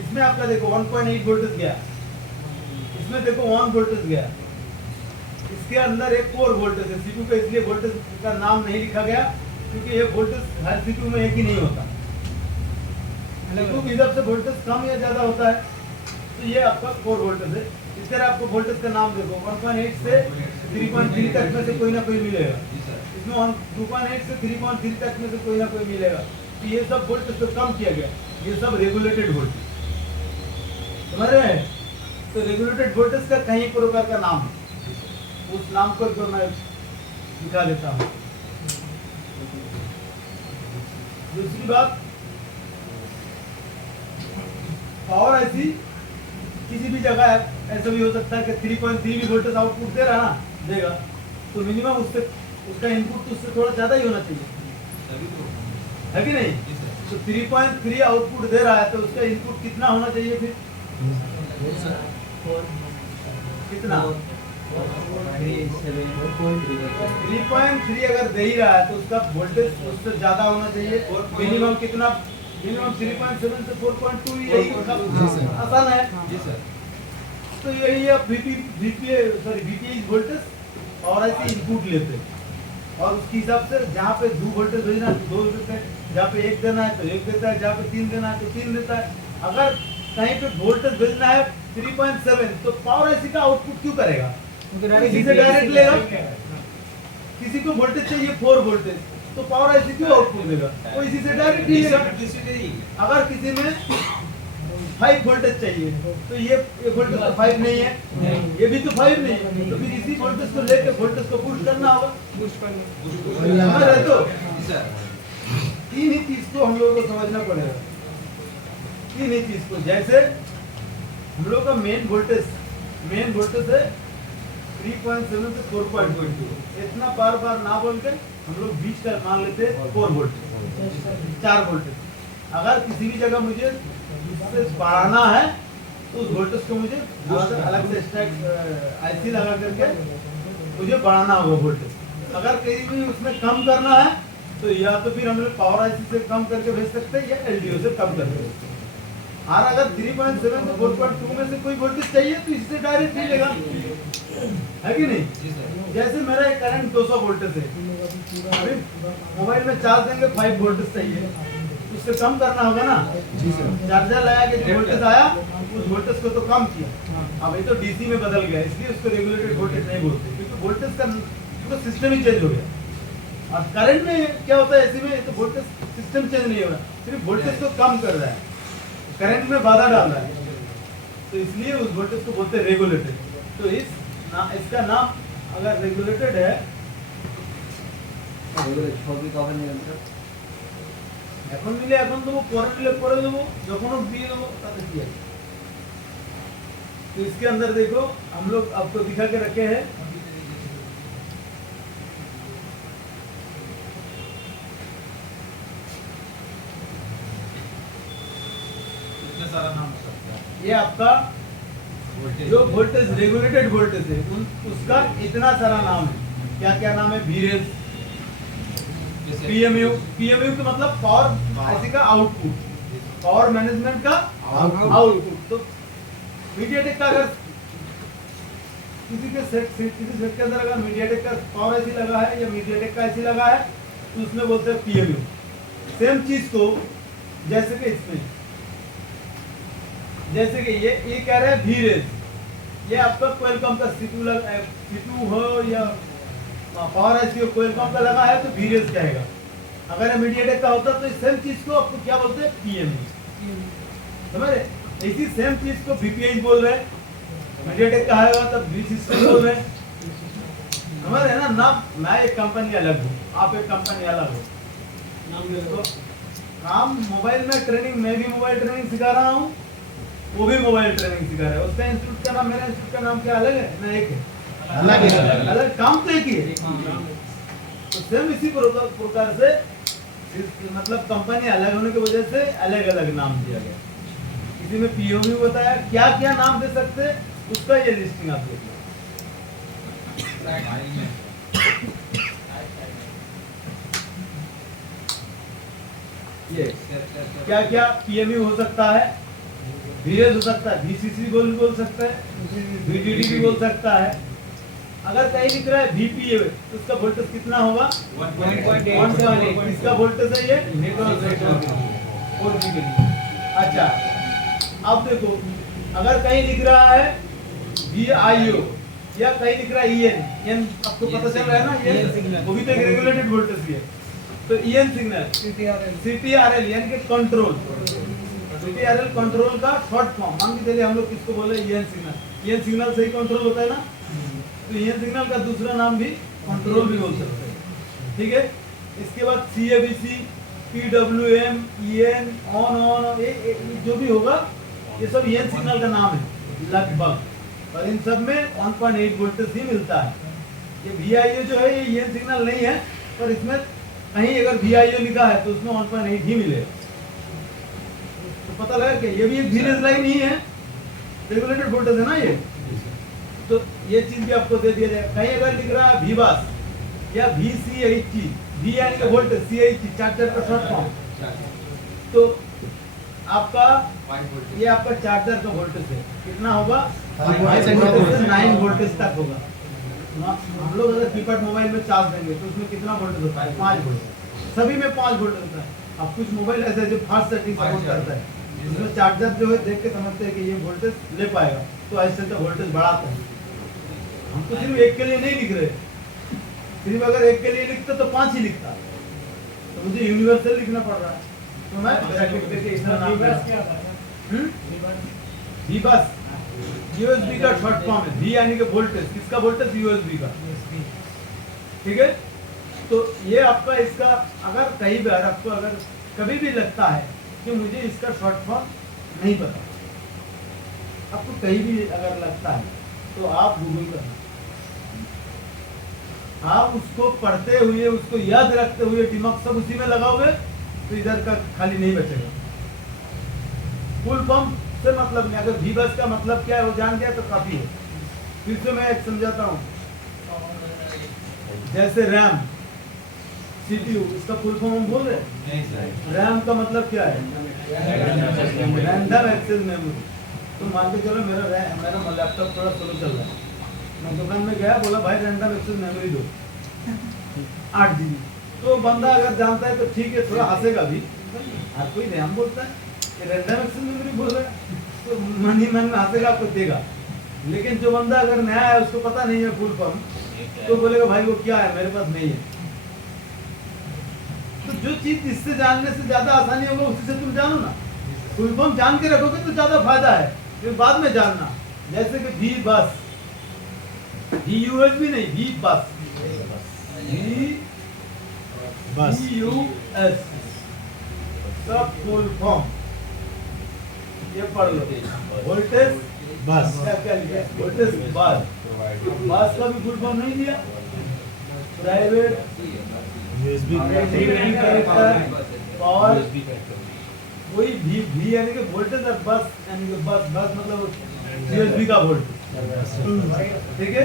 इसमें आपका देखो 1.8 वोल्टेज गया, इसमें देखो 1 वोल्टेज गया, इसके अंदर एक कोर वोल्टेज है। सीपीयू का इसलिए वोल्टेज का नाम नहीं लिखा गया क्योंकि ये वोल्टेज हर सीपीयू में एक ही नहीं होता, सीपीयू के हिसाब से वोल्टेज कम या ज्यादा होता है। तो ये आपका कोर वोल्टेज है। इस तरह आपको वोल्टेज का नाम देखो 1.8 से 3.3 तक में से कोई ना कोई मिलेगा, इसमें 2.8 से 3.3 तक में से कोई ना कोई मिलेगा। तो ये सब वोल्टेज को कम किया गया, ये सब रेगुलेटेड वोल्टेज, समझ रहे हैं? तो रेगुलेटेड वोल्टेज का कहीं प्रकार का नाम है, उस नाम को तो मैं दिखा देता हूँ। दूसरी बात, पावर आईसी किसी भी जगह ऐसा भी हो सकता है कि 3.3 भी वोल्टेज आउटपुट दे रहा ना देगा, तो मिनिमम उससे उसका इनपुट तो उससे थोड़ा ज्यादा ही होना चाहिए, है कि नहीं? तो 3.3 आउटपुट दे रहा है तो उसका इनपुट कितना होना चाहिए फिर? कितना? 3.3 अगर दे ही रहा है तो उसका वोल्टेज उससे ज्यादा होना चाहिए। मिनिमम कितना? मिनिमम 3.7 से 4.2 यही आसान है। तो यही आप VPH वोल्टेज और ऐसे इनपुट लेते हैं और उसके हिसाब से जहाँ पे 2 वोल्टेज भेजना है तो 2 देते हैं, जहाँ पे 1 देना है तो 1 देता है, जहाँ पे 3 देना है तो 3 देता है। अगर कहीं पे वोल्टेज भेजना है 3.7 तो पावर आईसी का आउटपुट क्यों करेगा? किसी से डायरेक्ट लेगा। किसी को वोल्टेज चाहिए 4 वोल्टेज तो पावर आईसी क्यों आउटपुट देगा? वो इसी से डायरेक्ट लेगा। अगर किसी में 5 वोल्टेज चाहिए तो ये वोल्टेज तो 5 नहीं है, ये भी तो 5 नहीं है, तो फिर इसी वोल्टेज को लेकर वोल्टेज को बूस्ट करना होगा। समझ रहे? तो तीन ही चीज को हम लोगों को समझना पड़ेगा, तीन ही चीज को। जैसे हम लोग का मेन वोल्टेज है 3.7 से 4.2, इतना बार बार ना बोल के हम लोग बीच का मान लेते हैं 4 वोल्टेज, 4 वोल्टेज। अगर किसी भी जगह मुझे इससे बढ़ाना है तो उस वोल्टेज को मुझे अलग से आईसी लगा करके मुझे बढ़ाना होगा वोल्टेज। अगर कहीं भी उसमें कम करना है तो या तो फिर हम लोग पावर आईसी से कम करके भेज सकते हैं या एलडीओ से कम करके भेज सकते हैं। और अगर 3.7 से 4.2 में से कोई वोल्टेज चाहिए तो इससे डायरेक्ट मिलेगा, है कि नहीं? जैसे मेरा एक करंट 200 वोल्टेज है, अभी मोबाइल में चार्ज देंगे 5 वोल्टेज चाहिए, उससे कम करना होगा ना। चार्जर लगा के जो वोल्टेज आया उस वोल्टेज को तो कम किया, अब ये तो डीसी में बदल गया, इसलिए उसको रेगुलेटेड वोल्टेज नहीं बोलते, क्योंकि वोल्टेज का तो सिस्टम ही चेंज हो गया। और करंट में क्या होता है, ऐसे में तो वोल्टेज सिस्टम चेंज नहीं हो रहा, सिर्फ वोल्टेज को कम कर रहा है, करंट में बाधा डाल रहा है, तो इसलिए उस वोल्टेज को बोलते हैं रेगुलेटेड। तो इसका नाम अगर रेगुलेटेड है, এখন মিলে এখন দেবো, পরে মিলে পরে দেবো, যখনও দিয়ে দেবো তাতে কি আছে। तो इसके अंदर देखो हम लोग आपको दिखा के रखे हैं, इतने सारा नाम हो सकता है। ये आपका जो वोल्टेज रेगुलेटेड वोल्टेज है उसका इतना सारा नाम है। क्या क्या नाम है? वीरेज, पीएमयू, पीएमयू का मतलब पावर आईसी का आउटपुट, पावर मैनेजमेंट का आउटपुट। तो मीडियाटेक का अगर किसी सेट के अंदर अगर मीडियाटेक का पावर आईसी लगा है या मीडियाटेक का आईसी लगा है तो उसमें बोलते हैं पीएमयू। सेम चीज को जैसे कि इसमें, जैसे कि ये कह रहे हैं वीरेज, ये आपका क्वेलकॉम का सीटू हो या पावर आईसी क्वेलकॉम का लगा है तो वीरेज कहेगा। अगर मीडियाटेक का होता तो सेम चीज को आपको क्या बोलते हैं? पीएमयू। समझ रहे? इसी सेम चीज को वीपीएच बोल रहे हैं, मीडियाटेक का है तब वी सिस्टम बोल रहे हैं। समझ रहे ना? नाम मैं एक कंपनी अलग हूँ, आप एक कंपनी अलग हो, नाम मोबाइल में ट्रेनिंग, मैं भी मोबाइल ट्रेनिंग सिखा रहा हूँ, वो भी मोबाइल ट्रेनिंग सिखा रहा है। उसका इंस्टीट्यूट का नाम, मेरा इंस्टीट्यूट का नाम क्या अलग है ना? एक है, अलग है, अलग काम तो एक ही है। तो सेम इसी प्रकार से मतलब कंपनी अलग होने की वजह से अलग अलग नाम दिया गया। किसी में पीओवी बताया, क्या क्या नाम दे सकते उसका ये लिस्टिंग आप देख लो। ये क्या क्या पीएमयू हो सकता है, वीरेज हो सकता है, वीसीसी बोल सकता है, वीडीडी भी बोल सकता है। अगर कहीं लिख रहा है वीपीए तो उसका वोल्टेज कितना होगा? 1.8। इसका वोल्टेज है ये नेटवर्क रेट 4G के लिए। अच्छा, अब देखो अगर कहीं लिख रहा है VIO या कहीं लिख रहा है EN, आपको पता चल रहा है ना, ये वो भी तो एक रेगुलेटेड वोल्टेज ही है। तो EN सिग्नल, CTRL यानी कि कंट्रोल, CTRL कंट्रोल का शॉर्ट फॉर्म। मान के चलिए हम लोग किसको बोले? EN signal. EN सिग्नल से ही कंट्रोल होता है ना, तो EN सिग्नल का दूसरा नाम भी कंट्रोल भी बोल सकते हैं। ठीक है, इसके बाद CABC, PWM, EN, ऑन, ये जो भी होगा ये सब EN सिग्नल का नाम है लगभग, और इन सब में 1.8 वोल्टेज ही मिलता है। ये VIO जो है ये EN सिग्नल नहीं है, पर इसमें कहीं अगर VIO लिखा है तो उसमें 1.8 ही मिलेगा। तो पता लगा कि ये भी एक वीरेज लाइन ही है, रेगुलेटेड वोल्टेज है ना ये। तो ये चीज भी आपको दे दिया जाएगा। कहीं अगर लिख रहा है VBUS या VCHG, V यानी कि वोल्टेज, CHG चार्जर का शॉर्ट फॉर्म, तो आपका ये आपका चार्जर का वोल्टेज है, कितना होगा? 5 वोल्टेज से 9 वोल्टेज तक होगा। हम लोग अगर कीपैड मोबाइल में चार्ज देंगे तो उसमें कितना वोल्टेज होता है? 5 वोल्ट। सभी में 5 वोल्ट होता है। अब कुछ मोबाइल ऐसे जो फास्ट सेटिंग सपोर्ट करता है, उसमें चार्जर जो है देख के समझते हैं कि ये वोल्टेज ले पाएगा, तो ऐसे तो वोल्टेज बढ़ाते हैं। हम तो सिर्फ एक के लिए नहीं लिख रहे, सिर्फ अगर एक के लिए लिखते तो 5 ही लिखता, तो मुझे यूनिवर्सल लिखना पड़ रहा है, तो मैं ब्रैकेट देके इतना नाम VBUS USB का शॉर्ट फॉर्म है। V यानी कि वोल्टेज, किसका वोल्टेज? USB का। ठीक है, तो ये आपका इसका अगर कई बार आपको अगर कभी भी लगता है कि मुझे इसका शॉर्ट फॉर्म नहीं पता, आपको कहीं भी अगर लगता है तो आप गूगल करना, आप उसको पढ़ते हुए, उसको याद रखते हुए, दिमाग सब उसी में लगाओगे तो इधर का खाली नहीं बचेगा। फुल फॉर्म से मतलब नहीं, अगर वी बस का मतलब क्या है वो जान गया तो काफी है। फिर से मैं एक समझाता हूँ। जैसे रैम, सीपीयू, इसका फुल फॉर्म हम बोल रहे हैं। नहीं सर। रैम का मतलब क्या है? Random access memory. तो मान के चलो मेरा लैपटॉप थोड़ा स्लो चल रहा है, मैं दुकान में गया, बोला भाई रैंडम एक्सेस मेमोरी दो 8 GB। तो बंदा अगर जानता है तो ठीक है, थोड़ा हंसेगा भी, हर कोई रैम बोलता है, रैंडम एक्सेस मेमोरी बोल रहा है, तो मन ही मन में हंसेगा, आपको देगा। लेकिन जो बंदा अगर नया है, उसको पता नहीं है फुल फॉर्म, तो बोलेगा भाई वो क्या है, मेरे पास नहीं है। तो जो चीज इससे जानने से ज्यादा आसानी होगा उसी से तुम जानो ना। फुल फॉर्म जान के रखोगे तो ज्यादा फायदा है, फिर बाद में जानना। जैसे कि वी बस, भी नहीं, वी बस, बस। VUS सब फुल फॉर्म। ये पढ़ लो, वोल्टेज बस। क्या क्या लिखा है? वोल्टेज बस। बस का भी फुल फॉर्म नहीं दिया, प्राइवेट यूएसबी कैरेक्टर और वही भी यानी कि वोल्टेज और बस यानी कि बस मतलब यूएसबी का वोल्टेज, ठीक है।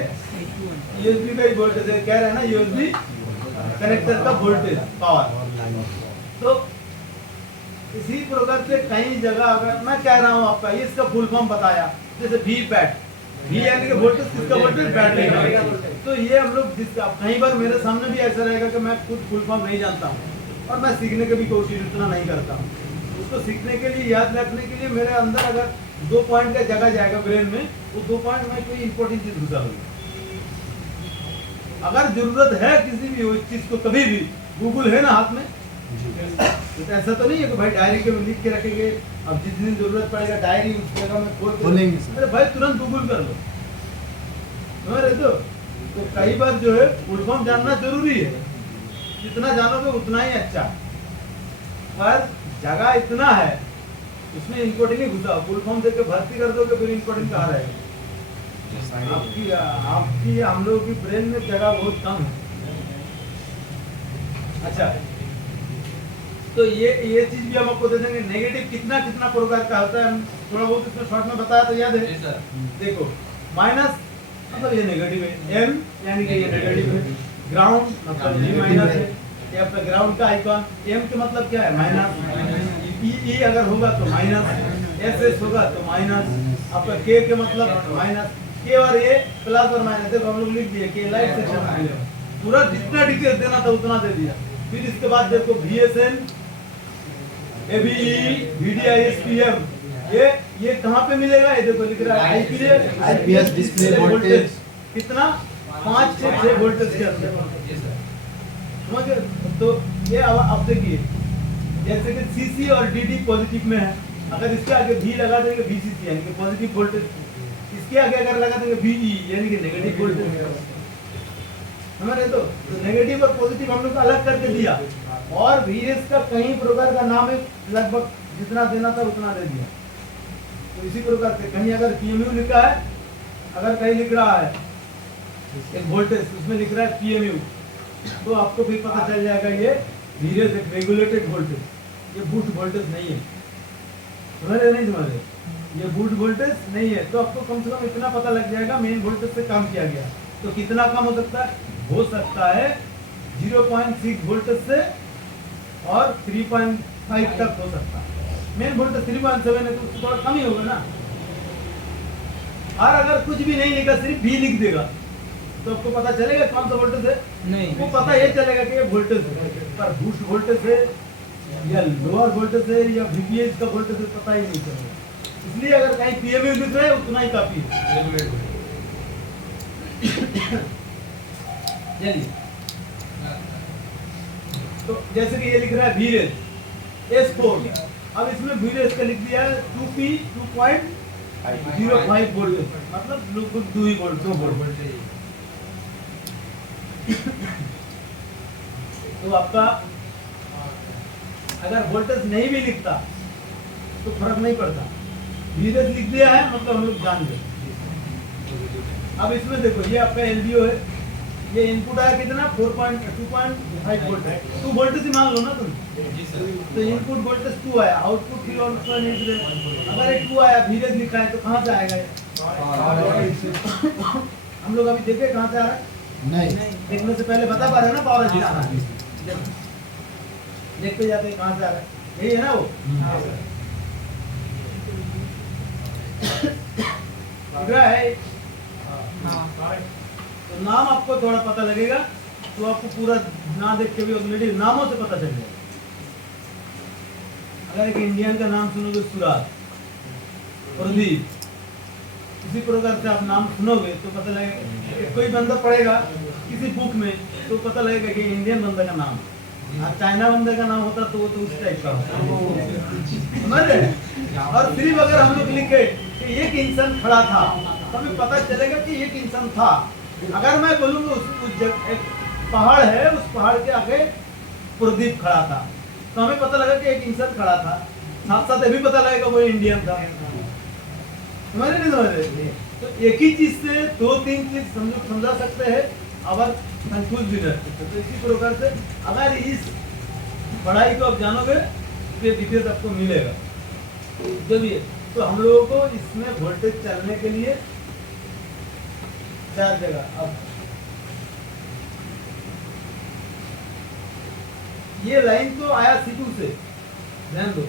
यूएसबी का ही वोल्टेज है, कह रहे हैं ना, यूएसबी कनेक्टर का वोल्टेज पावर। तो इसी प्रकार से कई जगह, अगर मैं कह रहा हूँ आपका, ये इसका फुल फॉर्म बताया, जैसे वी पैट, वी यानी कि वोल्टेज, किसका वोल्टेज? बैटरी का। तो ये हम लोग कई बार मेरे सामने भी ऐसा रहेगा कि मैं खुद फुल फॉर्म नहीं जानता हूँ और मैं सीखने की भी कोशिश उतना नहीं करता हूँ। उसको सीखने के लिए, याद रखने के लिए मेरे अंदर अगर 2 पॉइंट का जगह जाएगा ब्रेन में, वो 2 पॉइंट में कोई इंपॉर्टेंट चीज घुसा होगी। अगर जरूरत है किसी भी चीज को, कभी भी गूगल है ना हाथ में, तो ऐसा तो नहीं है कि भाई डायरी के में लिख के रखेंगे, अब जिस दिन जरूरत पड़ेगा डायरी उस जगह में खोल खोलेंगे। अरे भाई तुरंत गूगल कर लो, समझ रहे तो कई बार जो है फुल फॉर्म जानना जरूरी है, जितना जानोगे उतना ही अच्छा। पर जगह इतना है, उसमें इंपॉर्टेंट ही घुसा, फुल फॉर्म देके भर्ती कर दोगे, फिर इंपॉर्टेंट कहाँ रहेगा? आपकी हम लोगों की ब्रेन में जगह बहुत कम है। अच्छा, तो ये चीज भी हम आपको दे देंगे। नेगेटिव कितना कितना प्रकार का होता है, हम थोड़ा बहुत इसमें शॉर्ट में बताया तो याद है? सर। देखो, माइनस मतलब ये नेगेटिव है, एम यानी कि ये नेगेटिव है, ग्राउंड मतलब ये माइनस है, ये आपका ग्राउंड का आइकॉन, एम के मतलब क्या है? माइनस। ई अगर होगा तो माइनस, एस होगा तो माइनस, आपका के मतलब माइनस, के और ए प्लस और माइनस। देखो हम लोग लिख दिए के लाइट सेक्शन, पूरा जितना डिटेल्स देना था उतना दे दिया। फिर इसके बाद देखो VSN, ABE, VDISPM, ये कहाँ पे मिलेगा? ये देखो लिख रहा है IPS डिस्प्ले वोल्टेज कितना? 5 से 6 वोल्टेज के अंदर, समझ गए? तो ये अब देखिए, जैसे कि CC और DD पॉजिटिव में है, अगर इसके आगे V लगा देंगे VCC यानी कि पॉजिटिव वोल्टेज, इसके आगे अगर लगा देंगे VE यानी कि नेगेटिव वोल्टेज, समझ रहे? तो नेगेटिव और पॉजिटिव हम लोग अलग करके दिया, और VS का कई प्रकार का नाम है, लगभग जितना देना था उतना दे दिया। तो इसी प्रकार से कहीं अगर PMU लिखा है, अगर कहीं लिख रहा है एक वोल्टेज, उसमें लिख रहा है PMU, तो आपको भी पता चल जाएगा ये VS एक रेगुलेटेड वोल्टेज, ये बूस्ट वोल्टेज नहीं है। समझ रहे? नहीं समझ रहे? ये बूस्ट वोल्टेज नहीं है, तो आपको कम से कम इतना पता लग जाएगा मेन वोल्टेज से कम किया गया। तो कितना कम हो सकता है? हो सकता है 0.6 वोल्टेज से और 3.5 तक हो सकता है। मेन वोल्टेज 3.7 है तो उससे थोड़ा कम ही होगा ना। और अगर कुछ भी नहीं लिखा, सिर्फ भी लिख देगा, तो आपको पता चलेगा कौन सा वोल्टेज है? नहीं। वो पता ये चलेगा कि ये वोल्टेज है, पर बूस्ट वोल्टेज है या लोअर वोल्टेज है या VPH का वोल्टेज है, पता ही नहीं चलेगा। इसलिए अगर कहीं PMU लिख रहे हैं उतना ही काफी है। चलिए, तो जैसे कि ये लिख रहा है VRES S4, अब इसमें VRES का लिख दिया है 2P 2.05 वोल्ट, मतलब बिल्कुल 2 वोल्ट। तो आपका अगर वोल्टेज नहीं भी लिखता तो फर्क नहीं पड़ता, VRES लिख दिया है मतलब हम लोग जान गए। अब इसमें देखो, ये आपका LDO है, ये इनपुट आया कितना 4.2.5 वोल्ट है, 2 वोल्ट से मान लो ना तुम। जी सर। तो इनपुट वोल्टेज 2 आया, आउटपुट 3.8 अगर ये 2 आया धीरे लिखा है तो कहाँ से आएगा ये? हम लोग अभी देखे कहाँ से आ रहा है? नहीं देखने से पहले बता पा रहे हो ना पावर एज आ रहा है। देखते जाते हैं कहाँ से आ रहा है, यही है ना वो। दिख रहा है? हाँ तो नाम आपको थोड़ा पता लगेगा, तो आपको पूरा ना देख के भी ऑलरेडी नामों से पता चल जाएगा। अगर एक इंडियन का नाम सुनोगे सुराग, प्रदीप, इसी प्रकार से आप नाम सुनोगे तो पता लगेगा कि कोई बंदा पढ़ेगा किसी बुक में तो पता लगेगा कि इंडियन बंदा का नाम है। और चाइना बंदे का नाम होता तो वो तो उस टाइप का होता। समझ रहे? और सिर्फ अगर हम लोग लिखे कि एक इंसान खड़ा था तो हमें पता चलेगा कि एक इंसान था। अगर मैं बोलूँगा उस एक पहाड़ है, उस पहाड़ के आगे प्रदीप खड़ा था तो हमें पता लगा कि एक इंसान खड़ा था, साथ साथ ये भी पता लगेगा वो इंडियन था। समझ रहे नहीं समझ रहे? तो एक ही चीज से 2-3 चीज समझा सकते हैं और कंफ्यूज भी नहीं सकते। तो इसी प्रकार से अगर इस पढ़ाई को आप जानोगे तो डिटेल्स आपको मिलेगा। जब ये तो हम लोगों को इसमें वोल्टेज चलने के लिए 4 जगह, अब ये लाइन तो आया C2 से, ध्यान दो,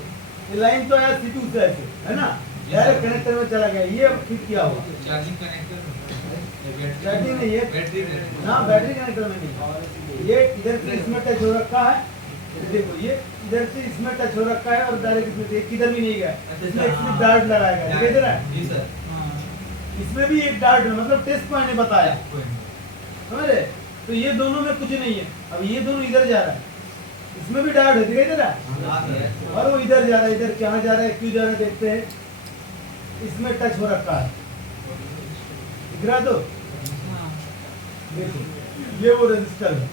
ये लाइन तो आया C2 से ऐसे, है ना, डायरेक्ट कनेक्टर में चला गया। ये अब फिट किया हुआ चार्जिंग कनेक्टर, चार्जिंग नहीं, ये बैटरी हाँ बैटरी कनेक्टर में नहीं, ये इधर से इसमें टच हो रखा है। देखो ये इधर से इसमें टच हो रखा है और डायरेक्ट इसमें एक किधर भी नहीं गया, इसमें एक सिर्फ डार्ट लगाया गया, दिखाई दे रहा है? जी सर। इसमें भी एक डार्ट है, मतलब टेस्ट पॉइंट ने बताया, समझ रहे? तो ये दोनों में कुछ नहीं है। अब ये दोनों इधर जा रहा है, इसमें भी डार्ट है, दिखाई दे रहा है? और वो इधर जा रहा है, इधर कहाँ जा रहा है, क्यों जा रहा है देखते हैं। इसमें टच हो रखा है, दिख रहा है? तो देखो ये वो रजिस्टर है,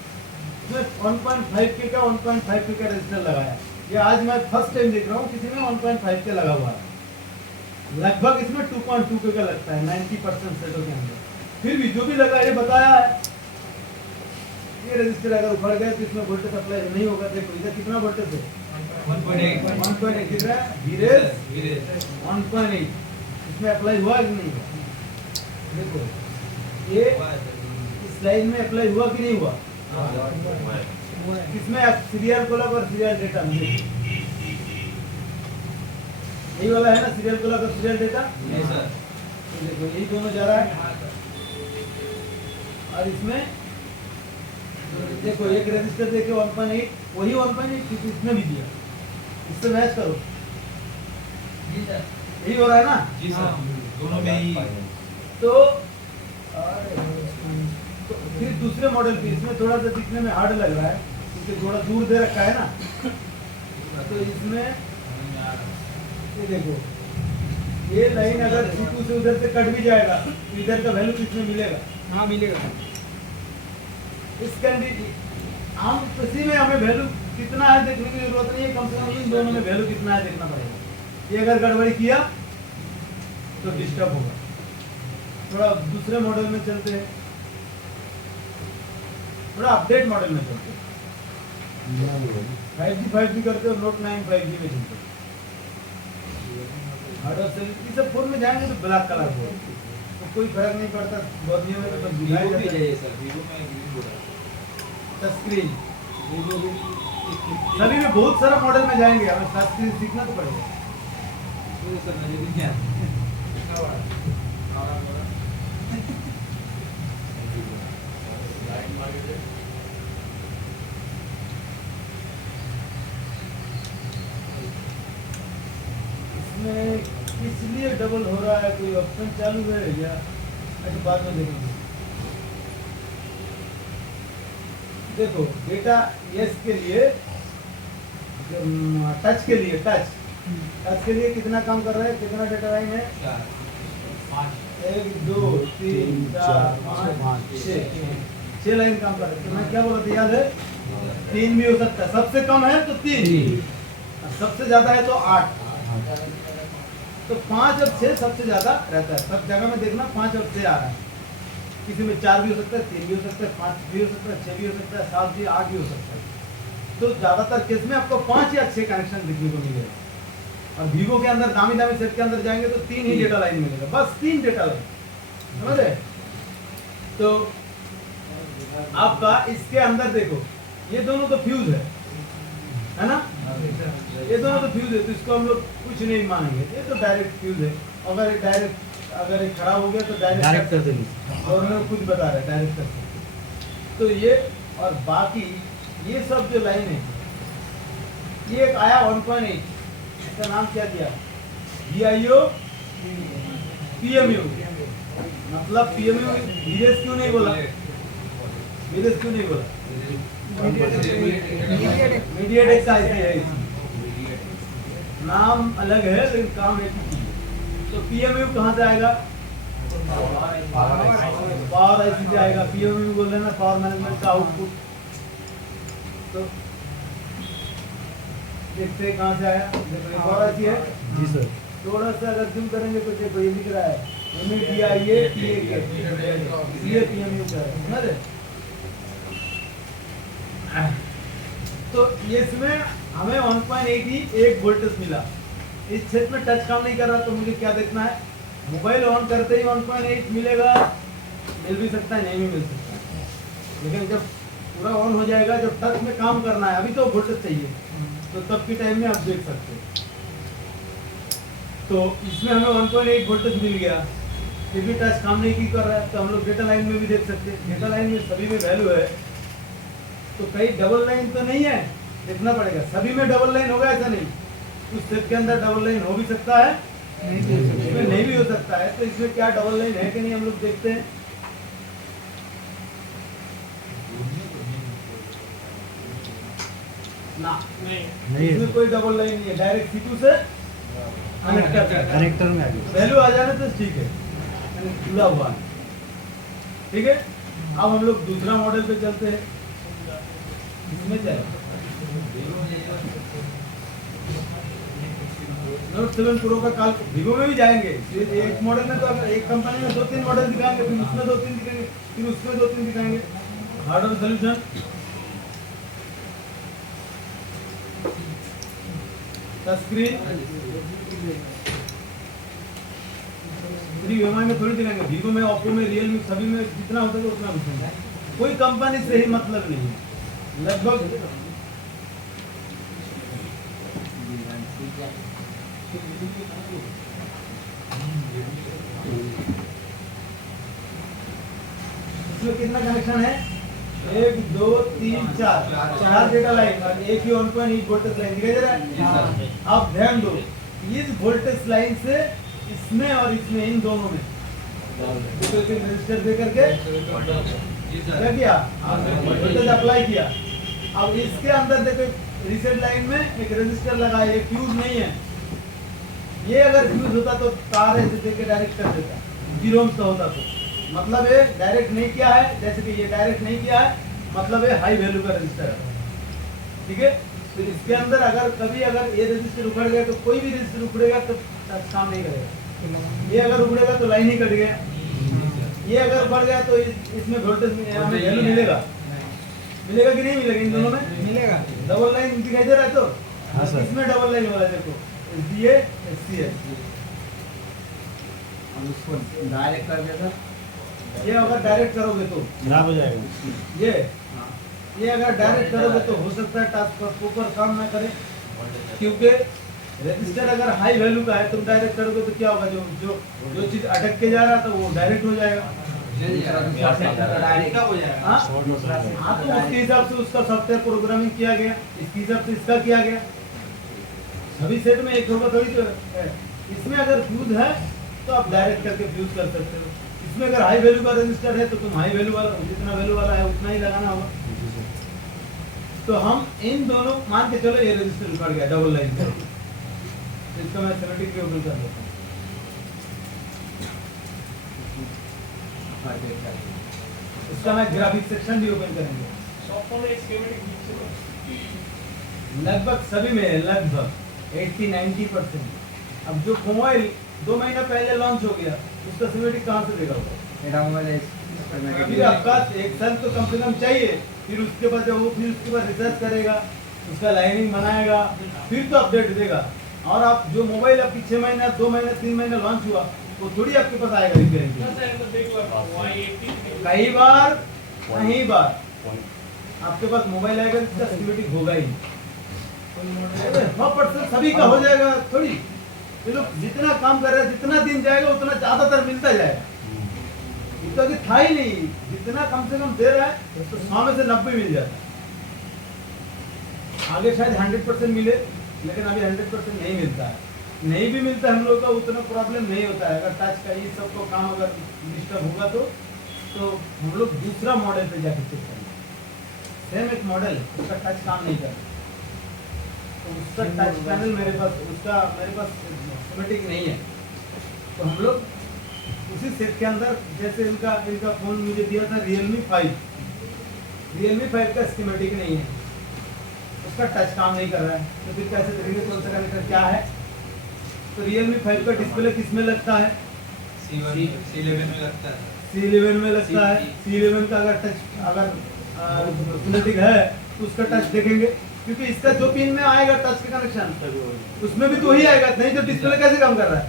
इसमें 1.5 के का 1.5 के का रजिस्टर लगाया। ये आज मैं फर्स्ट टाइम देख रहा हूँ किसी में 1.5 के लगा हुआ है। लगभग इसमें 2.2 के का लगता है 90% सेटों के अंदर। फिर भी जो भी लगा ये बताया है। ये रजिस्टर अगर उखड़ गया तो इसमें वोल्टेज अप्लाई नहीं होगा। देखो इधर कितना वोल्टेज है, 1.8 दिख रहा है, धीरे 1.8 इसमें अप्लाई हुआ कि नहीं हुआ? देखो ये इस लाइन में अप्लाई हुआ कि नहीं हुआ? इसमें सीरियल क्लॉक और सीरियल डेटा में यही वाला है ना, सीरियल क्लॉक और सीरियल डेटा। नहीं सर। देखो यही दोनों जा रहा है और इसमें देखो एक रजिस्टर देखे 1.8, वही 1.8 क्योंकि इसमें भी दिया, इससे मैच करो, यही हो रहा है ना? जी सर, दोनों में ही। तो फिर दूसरे मॉडल की इसमें थोड़ा सा दिखने में हार्ड लग रहा है क्योंकि थोड़ा दूर दे रखा है ना। तो इसमें ये देखो ये लाइन अगर C2 से उधर से कट भी जाएगा तो इधर का वैल्यू कितने मिलेगा? हाँ मिलेगा। इस कंडीशन हम किसी में हमें वैल्यू कितना है देखने की जरूरत नहीं है, कम से कम इन दोनों में वैल्यू कितना है देखना पड़ेगा। ये अगर गड़बड़ी किया तो डिस्टर्ब होगा। थोड़ा दूसरे मॉडल में चलते हैं, थोड़ा अपडेट मॉडल में चलते हैं। 5G करते हो, Note 9 5G में चलते हैं। ये सब फोन में जाएंगे तो ब्लैक कलर हो तो कोई फर्क नहीं पड़ता, बॉडी में तो दिखाई वीवो भी देता है। चाहिए सर, वीवो में ग्रीन बोर्ड है। टच स्क्रीन सभी में बहुत सारा मॉडल में जाएंगे, हमें टच स्क्रीन सीखना तो पड़ेगा। तो सर मुझे भी नहीं आता। इसमें इसलिए डबल हो रहा है, कोई ऑप्शन चालू है या अच्छा बाद में देखेंगे। देखो डेटा यस के लिए टच के लिए टच के लिए कितना काम कर रहा है, कितना डेटा लाइन है? 1 2 3 4 5 6 लाइन काम कर रहे हैं। तो मैं क्या बोला था याद है? 3 भी हो सकता है, सबसे कम है तो 3, सबसे ज्यादा है तो 8। तो 5 और 6 सबसे ज्यादा रहता है, सब जगह में देखना 5 और 6 आ रहा है। किसी में 4 भी हो सकता है, 3 भी हो सकता है, 5 भी हो सकता है, 6 भी हो सकता है, 7 भी, 8 भी हो सकता है। तो ज्यादातर केस में आपको 5 या 6 कनेक्शन देखने को मिलेगा। और वीवो के अंदर दामी दामी सेट के अंदर जाएंगे तो 3 ही डेटा लाइन मिलेगा, बस 3 डेटा लाइन, समझे? तो आपका इसके अंदर देखो, ये दोनों तो फ्यूज है ना? ये दोनों तो फ्यूज है, तो इसको हम लोग कुछ नहीं मानेंगे, ये तो डायरेक्ट फ्यूज है। अगर ये खराब हो गया तो डायरेक्ट कर देंगे। और मैं खुद बता रहा है डायरेक्ट कर सकते। तो ये और बाकी ये सब जो लाइन है, ये एक आया 1.8, इसका नाम क्या दिया? VIO PMU, मतलब PMU वीरेस क्यों नहीं बोला? वीरेस क्यों नहीं बोला? मीडियाटेक का IC है, नाम अलग है लेकिन काम एक ही है। तो PMU कहाँ से आएगा? पावर IC से आएगा। PMU बोल रहे हैं ना, पावर मैनेजमेंट का आउटपुट। तो देखते हैं कहाँ से आया। देखो एक और IC है जी सर। थोड़ा सा अगर जूम करेंगे तो देखो ये दिख रहा है MIDIA PMU का है, समझ रहे? तो ये इसमें हमें 1.8 ही एक वोल्टेज मिला। इस क्षेत्र में टच काम नहीं कर रहा, तो मुझे क्या देखना है? मोबाइल ऑन करते ही 1.8 मिलेगा, मिल भी सकता है, नहीं भी मिल सकता है। लेकिन जब पूरा ऑन हो जाएगा, जब टच में काम करना है, अभी तो वोल्टेज चाहिए, तो तब के टाइम में आप देख सकते हैं। तो इसमें हमें 1.8 वोल्टेज मिल गया, फिर भी टच काम नहीं कर रहा है, तो हम लोग डेटा लाइन में भी देख सकते हैं। डेटा लाइन में सभी में वैल्यू है, तो कहीं डबल लाइन तो नहीं है, देखना पड़ेगा। सभी में डबल लाइन होगा ऐसा नहीं, कुछ सेट के अंदर डबल लाइन हो भी सकता है, इसमें नहीं भी हो सकता है। तो इसमें क्या डबल लाइन है कि नहीं हम लोग देखते हैं। ना, नहीं इसमें कोई डबल लाइन नहीं है, डायरेक्ट C2 से कनेक्टर में आ गया। वैल्यू आ जाने तो ठीक है, जुड़ा हुआ है, ठीक है। अब हम लोग दूसरा मॉडल पे चलते हैं। इसमें जाए Note 7 Pro का काल Vivo में भी जाएंगे। एक मॉडल में तो अगर एक कंपनी में 2-3 मॉडल दिखाएंगे, फिर उसमें 2-3 दिखाएंगे, फिर उसमें 2-3 दिखाएंगे। हार्डवेयर सॉल्यूशन टच स्क्रीन 3 में थोड़ी दिखाएंगे। Vivo में, Oppo में, Realme सभी में जितना हो सके उतना दिखाएंगे। कोई कंपनी से ही मतलब नहीं है लगभग। इसमें कितना कनेक्शन है? 1 2 3 4 डेटा लाइन और एक ही 1.8 वोल्टेज लाइन दिखाई दे रहा है। आप ध्यान दो, इस वोल्टेज लाइन से इसमें और इसमें, इन दोनों में रजिस्टर दे करके क्या किया? वोल्टेज अप्लाई किया। अब इसके अंदर देखो, रीसेट लाइन में एक रजिस्टर लगा है, ये फ्यूज नहीं है। ये अगर फ्यूज होता तो तार ऐसे देके डायरेक्ट कर देता, 0 ohms का होता तो। मतलब ये डायरेक्ट नहीं किया है, जैसे कि ये डायरेक्ट नहीं किया है, मतलब ये हाई वैल्यू का रजिस्टर है, ठीक है। तो इसके अंदर अगर कभी अगर ये रजिस्टर उखड़ गया, तो कोई भी रजिस्टर उखड़ेगा तो काम नहीं करेगा। ये अगर उखड़ेगा तो लाइन ही कट गया, ये अगर बढ़ गया तो इसमें वोल्टेज वैल्यू मिलेगा, मिलेगा कि नहीं मिलेगा? इन दोनों में मिलेगा। डबल लाइन दिखाई दे रहा है तो हाँ सर। इसमें डबल लाइन वाला देखो, SDA SCS। हम उसको डायरेक्ट कर देता। ये अगर डायरेक्ट करोगे तो खराब हो जाएगा। ये अगर डायरेक्ट करोगे तो हो सकता है टास्क ऊपर काम ना करे, क्योंकि रजिस्टर अगर हाई वैल्यू का है, तुम डायरेक्ट करोगे तो क्या होगा? जो चीज अटक के जा रहा था वो डायरेक्ट हो जाएगा। डायरेक्ट हो जाएगा। हाँ? शॉर्ट हो सकता है। हाँ, तो उसके हिसाब से उसका सॉफ्टवेयर प्रोग्रामिंग किया गया, इसके हिसाब से इसका किया गया। सभी सेट में एक होगा थोड़ी तो है। इसमें अगर फ्यूज है तो आप डायरेक्ट करके फ्यूज कर सकते हो। इसमें अगर हाई वैल्यू का रजिस्टर है तो तुम हाई वैल्यू वाला, जितना वैल्यू वाला है उतना ही लगाना होगा। तो हम इन दोनों मान के चलो, ये रजिस्टर उखड़ गया डबल लाइन का, इसका मैं सिमेट्रिक ओपन कर देता हूँ। इसका मैं ग्राफिक सेक्शन भी ओपन करेंगे। लगभग सभी में है, लगभग 80-90%। अब जो मोबाइल 2 महीना पहले लॉन्च हो गया, उसका सिमेटिक कहाँ से देगा वो? मेरा मोबाइल फिर आपका एक साल तो कम से कम चाहिए, फिर उसके बाद जब वो फिर उसके बाद रिसर्च करेगा, उसका लाइनिंग बनाएगा, फिर तो अपडेट देगा। और आप जो मोबाइल आपकी 6 महीना 2 महीना 3 महीना लॉन्च हुआ, वो थोड़ी आपके पास आएगा रिपेयरिंग। कई बार कहीं बार आपके पास मोबाइल आएगा जिसका सिमेटिक होगा ही 100% सभी का हो जाएगा थोड़ी। ये लोग जितना काम कर रहे हैं, जितना दिन जाएगा उतना ज्यादातर मिलता जाएगा। ये तो अभी था ही नहीं, जितना कम से कम दे रहा है तो 100 में से 90 मिल जाता है। आगे शायद 100% मिले, लेकिन अभी 100% नहीं मिलता है। नहीं भी मिलता है हम लोग का उतना प्रॉब्लम नहीं होता है। अगर टच का ये सब को काम अगर डिस्टर्ब होगा तो हम लोग दूसरा मॉडल पे जाके चेक करेंगे। सेम एक मॉडल, उसका टच काम नहीं करता, तो उसका टच पैनल मेरे पास सिमेटिक नहीं है। तो हम लोग उसी सेट के अंदर, जैसे इनका फोन मुझे दिया था Realme 5 का सिमेटिक नहीं है, उसका टच काम नहीं कर रहा है, तो फिर कैसे देखेंगे कौन सा कनेक्टर क्या है? तो Realme 5 का डिस्प्ले किस में लगता है? C11 में लगता है। C11 में लगता है। C11 का अगर टच सिमेटिक है तो उसका टच देखेंगे, क्योंकि इसका जो पिन में आएगा टच का कनेक्शन उसमें भी तो वही आएगा, नहीं तो डिस्प्ले कैसे काम कर रहा है?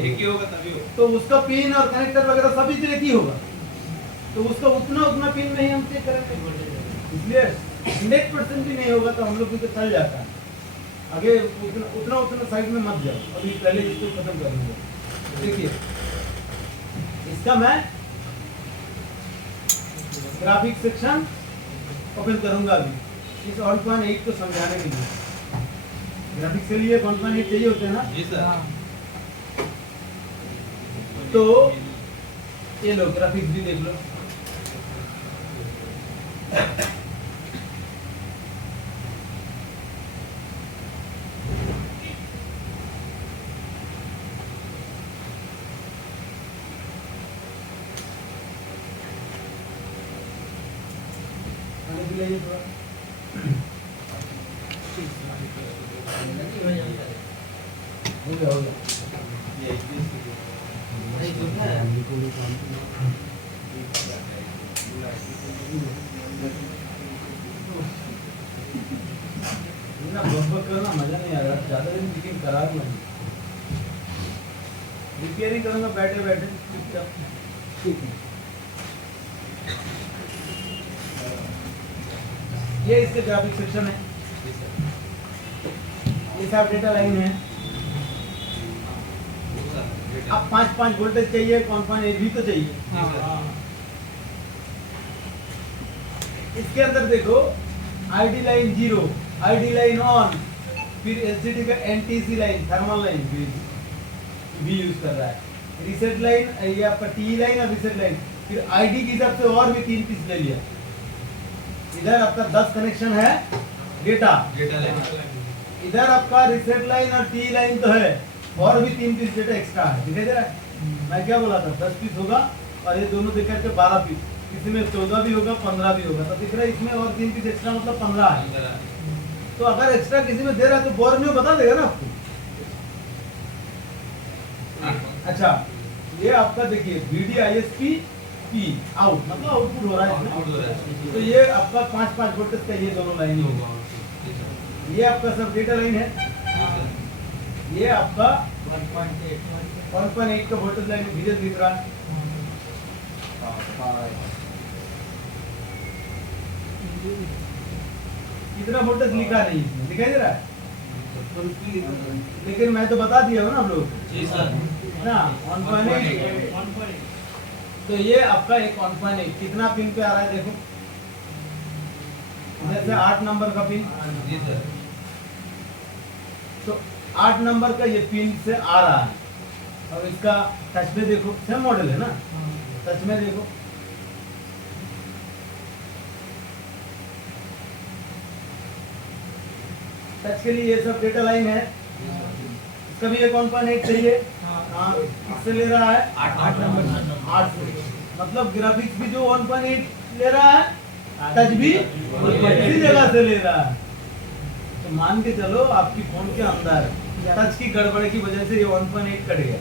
एक ही होगा तभी होगा। तो उसका पिन और कनेक्टर वगैरह सभी तो एक ही होगा, तो उसका उतना पिन में ही हम चेक करेंगे। इसलिए 100% भी नहीं होगा तो हम लोग भी तो चल जाता है। आगे उतना साइड में मत जाओ, अभी पहले इसको खत्म कर लूंगा। देखिए इसका मैं ग्राफिक सेक्शन ओपन करूंगा अभी इस 1.8 को समझाने के लिए। ग्राफिक्स के लिए 1.8 चाहिए होते हैं ना? जी सर। तो ये लो ग्राफिक्स भी देख लो। आने के लिए थोड़ा हो गया। ना बक करना मजा नहीं आ रहा, ज्यादा दिन लेकिन खराब नहीं। रिपेयरिंग करूंगा बैठे बैठे चुपचाप। ठीक है, ये इसके ग्राफिक सेक्शन है, ये सब डेटा लाइन है। अब 5 वोल्टेज चाहिए, 1.8 भी तो चाहिए। इसके अंदर देखो ID line 0, ID line on, फिर एलसीडी का एनटीसी लाइन, थर्मल लाइन भी यूज कर रहा है। रीसेट लाइन, ये आपका टी लाइन और रीसेट लाइन, फिर आईडी के हिसाब से और भी 3 पीस ले लिया। इधर आपका 10 कनेक्शन है डेटा लाइन, इधर आपका रीसेट लाइन और टी लाइन तो है, और भी 3 पीस डेटा एक्स्ट्रा है। दिखाई दे रहा है? मैं क्या बोला था 10 पीस होगा और ये दोनों देख करके 12 पीस, किसी में 14 भी होगा 15 भी होगा, तो दिख रहा है इसमें और 3 पीस एक्स्ट्रा मतलब 15 है। तो अगर एक्स्ट्रा किसी में दे रहा है तो बोर्ड में बता देगा ना आपको। अच्छा, ये आपका देखिए VDISP P आउट, मतलब आउटपुट हो रहा है इसमें। तो ये आपका 5 वोल्टेज का ये दोनों लाइन होगा। ये आपका सब डेटा लाइन है। ये आपका 1.8 का वोल्टेज लाइन धीरे दिख रहा है। कितना वोल्टेज लिखा नहीं इसमें, दिखाई दे रहा है? लेकिन मैं तो बता दिया हूँ ना आप लोग जी सर ना 1.8। तो ये आपका एक 1.8 कितना पिन पे आ रहा है देखो, जैसे 8 नंबर का पिन। जी सर। तो 8 नंबर का ये पिन से आ रहा है, और इसका टच में देखो, सेम मॉडल है ना, टच में देखो टच के लिए ये सब डेटा लाइन है। इसका भी एक 1.8 चाहिए। हाँ, किससे ले रहा है? 8 नंबर 8 से, मतलब ग्राफिक्स भी जो 1.8 ले रहा है, टच भी इसी जगह से ले रहा है। तो मान के चलो आपकी फोन के अंदर टच की गड़बड़ की वजह से ये 1.8 कट गया,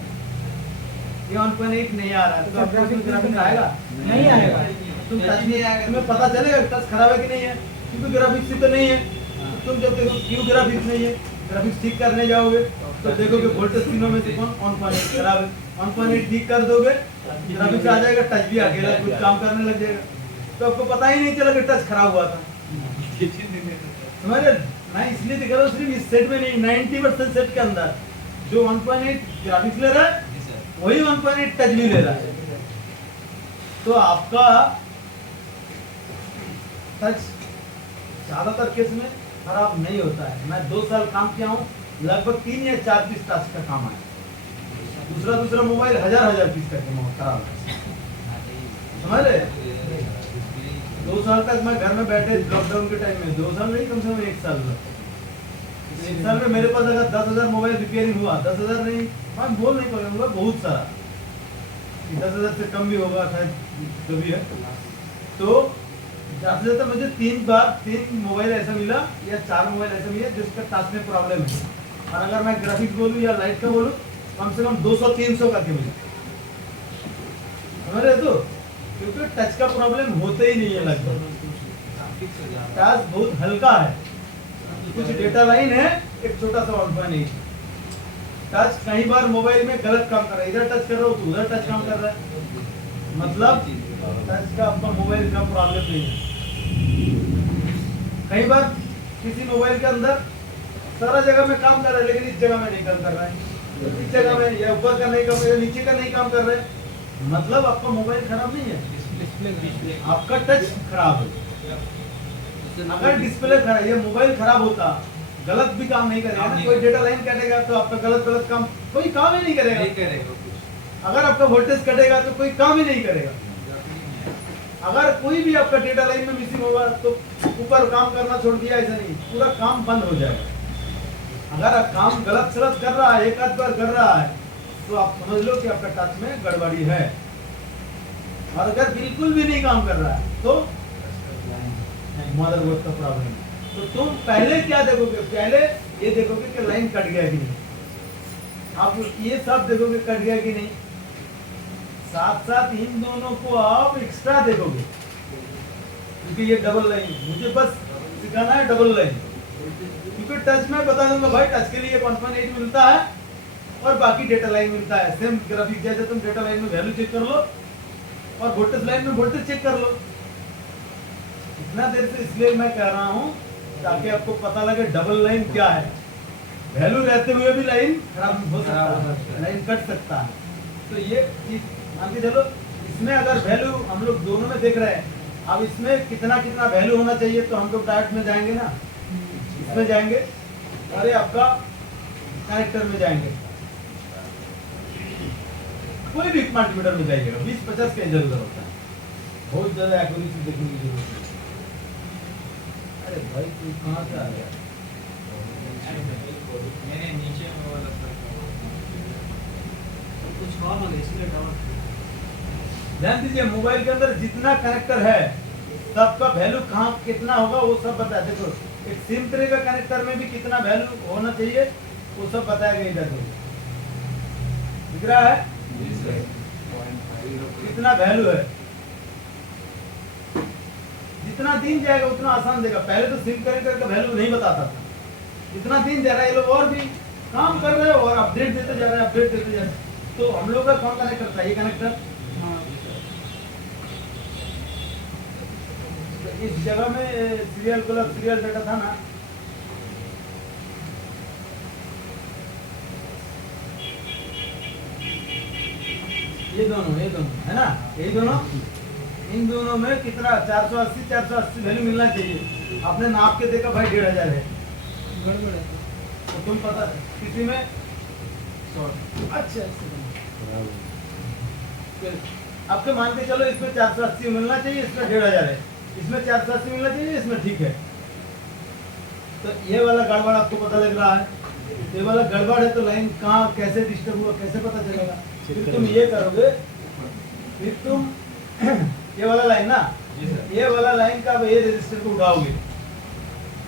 ये 1.8 नहीं आ रहा है, तो आपको उसमें ग्राफिक्स आएगा? नहीं आएगा। तुम टच नहीं आएगा, तुम्हें पता चलेगा टच खराब है कि नहीं है, क्योंकि ग्राफिक्स ही तो नहीं है। तुम जब देखो क्यों ग्राफिक्स नहीं है, ग्राफिक्स ठीक करने जाओगे तो देखोगे वोल्टेज तीनों में से कौन 1.8 खराब है। 1.8 ठीक कर दोगे, ग्राफिक्स आ जाएगा, टच भी अकेला कुछ काम करने लग जाएगा, तो आपको पता ही नहीं चला कि टच खराब हुआ था। समझ रहे? मैं इसलिए दिखा रहा हूँ सिर्फ इस सेट में नहीं, 90% सेट के अंदर जो 1.8 ग्राफिक्स ले रहा है वही 1.8 टच भी ले रहा है। तो आपका टच ज्यादातर केस में खराब नहीं होता है। मैं 2 साल काम किया हूँ, लगभग 3 या 4 पीस टच का काम आया। दूसरा मोबाइल हजार पीस का खराब है। समझ रहे? 2 साल तक मैं घर में बैठे लॉकडाउन के टाइम में, 2 साल नहीं कम से कम 1 साल में, 1 साल में मेरे पास अगर 10,000 मोबाइल रिपेयरिंग हुआ, 10,000 नहीं, मैं बोल नहीं पाऊंगा, बहुत सारा, 10,000 से कम भी होगा शायद, जो भी है। तो ज़्यादा से ज़्यादा मुझे 3 मोबाइल ऐसा मिला या 4 मोबाइल ऐसा मिला जिसका टच में प्रॉब्लम है। और अगर मैं ग्राफिक्स बोलूँ या लाइट का बोलूँ, कम से कम 200-300 करके मिले। समझ रहे तो? क्योंकि टच का प्रॉब्लम होते ही नहीं है लगभग, टच बहुत हल्का है, कुछ डेटा लाइन है, एक छोटा सा 1.8 टच कई बार मोबाइल में गलत काम कर रहा है, इधर टच कर रहा हो तो उधर टच काम कर रहा है, मतलब टच का आपका मोबाइल का प्रॉब्लम नहीं है। कई बार किसी मोबाइल के अंदर सारा जगह में काम कर रहा है लेकिन इस जगह में नहीं काम कर रहा है, इस जगह में या ऊपर का नहीं काम कर रहा है, नीचे का नहीं काम कर रहा है, मतलब आपका मोबाइल खराब नहीं है, आपका टच खराब है। अगर डिस्प्ले खराब, ये मोबाइल खराब होता, गलत भी काम नहीं करेगा ना, कोई डेटा लाइन कटेगा तो आपका गलत काम, कोई काम ही नहीं करेगा। अगर आपका वोल्टेज कटेगा तो कोई काम ही नहीं करेगा। अगर कोई भी आपका डेटा लाइन में मिसिंग होगा तो ऊपर काम करना छोड़ दिया, ऐसा नहीं, पूरा काम बंद हो जाएगा। अगर आप काम गलत सलत कर रहा है, एक आध बार कर रहा है, तो आप समझ लो कि आपका टच में गड़बड़ी है। और अगर बिल्कुल भी नहीं काम कर रहा है तो मदरबोर्ड का प्रॉब्लम है। तो तुम पहले क्या देखोगे? पहले ये देखोगे कि लाइन कट गया कि नहीं, आप ये सब देखोगे कट गया कि नहीं, साथ साथ इन दोनों को आप एक्स्ट्रा देखोगे, क्योंकि ये डबल लाइन, मुझे बस सिखाना है डबल लाइन, क्योंकि टच में बता दूंगा भाई टच के लिए 1.8 मिलता है और बाकी डेटा लाइन मिलता है। सेम ग्राफिक जैसे तुम डेटा लाइन में वैल्यू चेक कर लो और वोल्टेज लाइन में वोल्टेज चेक कर लो। इतना देर से इसलिए मैं कह रहा हूँ ताकि आपको पता लगे डबल लाइन क्या है। वैल्यू रहते हुए भी लाइन खराब हो सकता है, लाइन कट सकता है। तो ये चीज मान के चलो, इसमें अगर वैल्यू हम लोग दोनों में देख रहे हैं, अब इसमें कितना वैल्यू होना चाहिए, तो हम लोग डायरेक्ट में जाएंगे ना, इसमें जाएंगे और ये आपका कनेक्टर में जाएंगे, कोई भी मल्टीमीटर में जाइएगा, 20-50 का इधर उधर होता है, बहुत ज्यादा एक्यूरेसी देखने की जरूरत है। अरे भाई तू कहाँ से आ गया? मेरे नीचे में वाला कुछ और लगे इसलिए डाउन। ध्यान दीजिए, मोबाइल के अंदर जितना कनेक्टर है सबका वैल्यू कहाँ कितना होगा वो सब बताया। देखो एक सिम ट्रे का कनेक्टर में भी कितना वैल्यू होना चाहिए वो सब बताया गया इधर। दिख रहा है कितना वैल्यू है, जितना दिन जाएगा उतना आसान देगा। पहले तो सिम कनेक्टर का वैल्यू नहीं बताता था, जितना दिन जा रहा है ये लोग और भी काम कर रहे हैं और अपडेट देते जा रहे हैं, अपडेट देते जा रहे हैं। तो हम लोग का कौन कनेक्टर था? ये कनेक्टर। तो इस जगह में सीरियल डाटा था ना, ये दोनों है ना, यही दोनों, इन दोनों में कितना 480 वैल्यू मिलना चाहिए। आपने नाप के देखा भाई 1500 है, गड़बड़ है। तो तुम पता किसी में अच्छा आपके मान के चलो इसमें 480 मिलना चाहिए, इसमें 1500 है, इसमें 480 मिलना चाहिए, इसमें ठीक है। तो ये वाला गड़बड़ आपको पता लग रहा है, ये वाला गड़बड़ है तो लाइन कहाँ कैसे डिस्टर्ब हुआ कैसे पता चलेगा? फिर तुम ये करोगे, फिर तुम ये वाला लाइन ना, ये वाला लाइन का ये रजिस्टर को उठाओगे,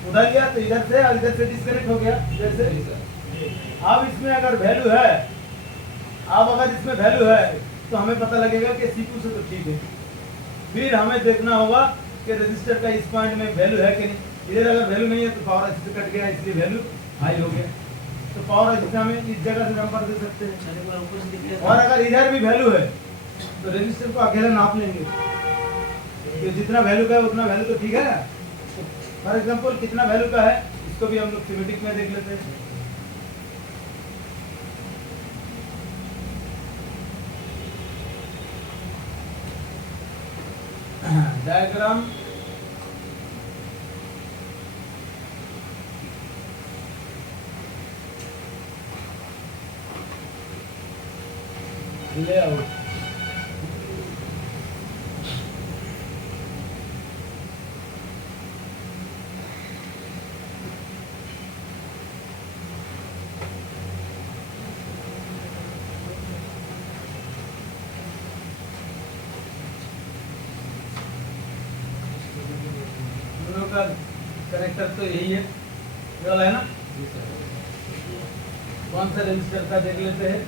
उठा लिया तो इधर से और इधर से डिस्कनेक्ट हो गया इधर से। अब इसमें अगर वैल्यू है अब अगर इसमें वैल्यू है तो हमें पता लगेगा कि C2 से तो ठीक है। फिर हमें देखना होगा कि रजिस्टर का इस पॉइंट में वैल्यू है कि नहीं। इधर अगर वैल्यू नहीं है तो पावर ऐसे कट गया, इसलिए वैल्यू हाई हो गया। तो पावर ऐसे हमें इस जगह से नंबर दे सकते हैं। चल एक बार ऊपर से दिख लिया और अगर इधर भी वैल्यू है तो रजिस्टर को अकेले नाप लेंगे कि जितना वैल्यू का है उतना वैल्यू तो ठीक है ना। फॉर एग्जांपल कितना वैल्यू का है इसको भी हम लोग थ्योरेटिक में देख लेते हैं। Diagram layout. दोनों का कनेक्टर तो यही है, ये वाला है ना। कौन सा रजिस्टर का देख लेते हैं।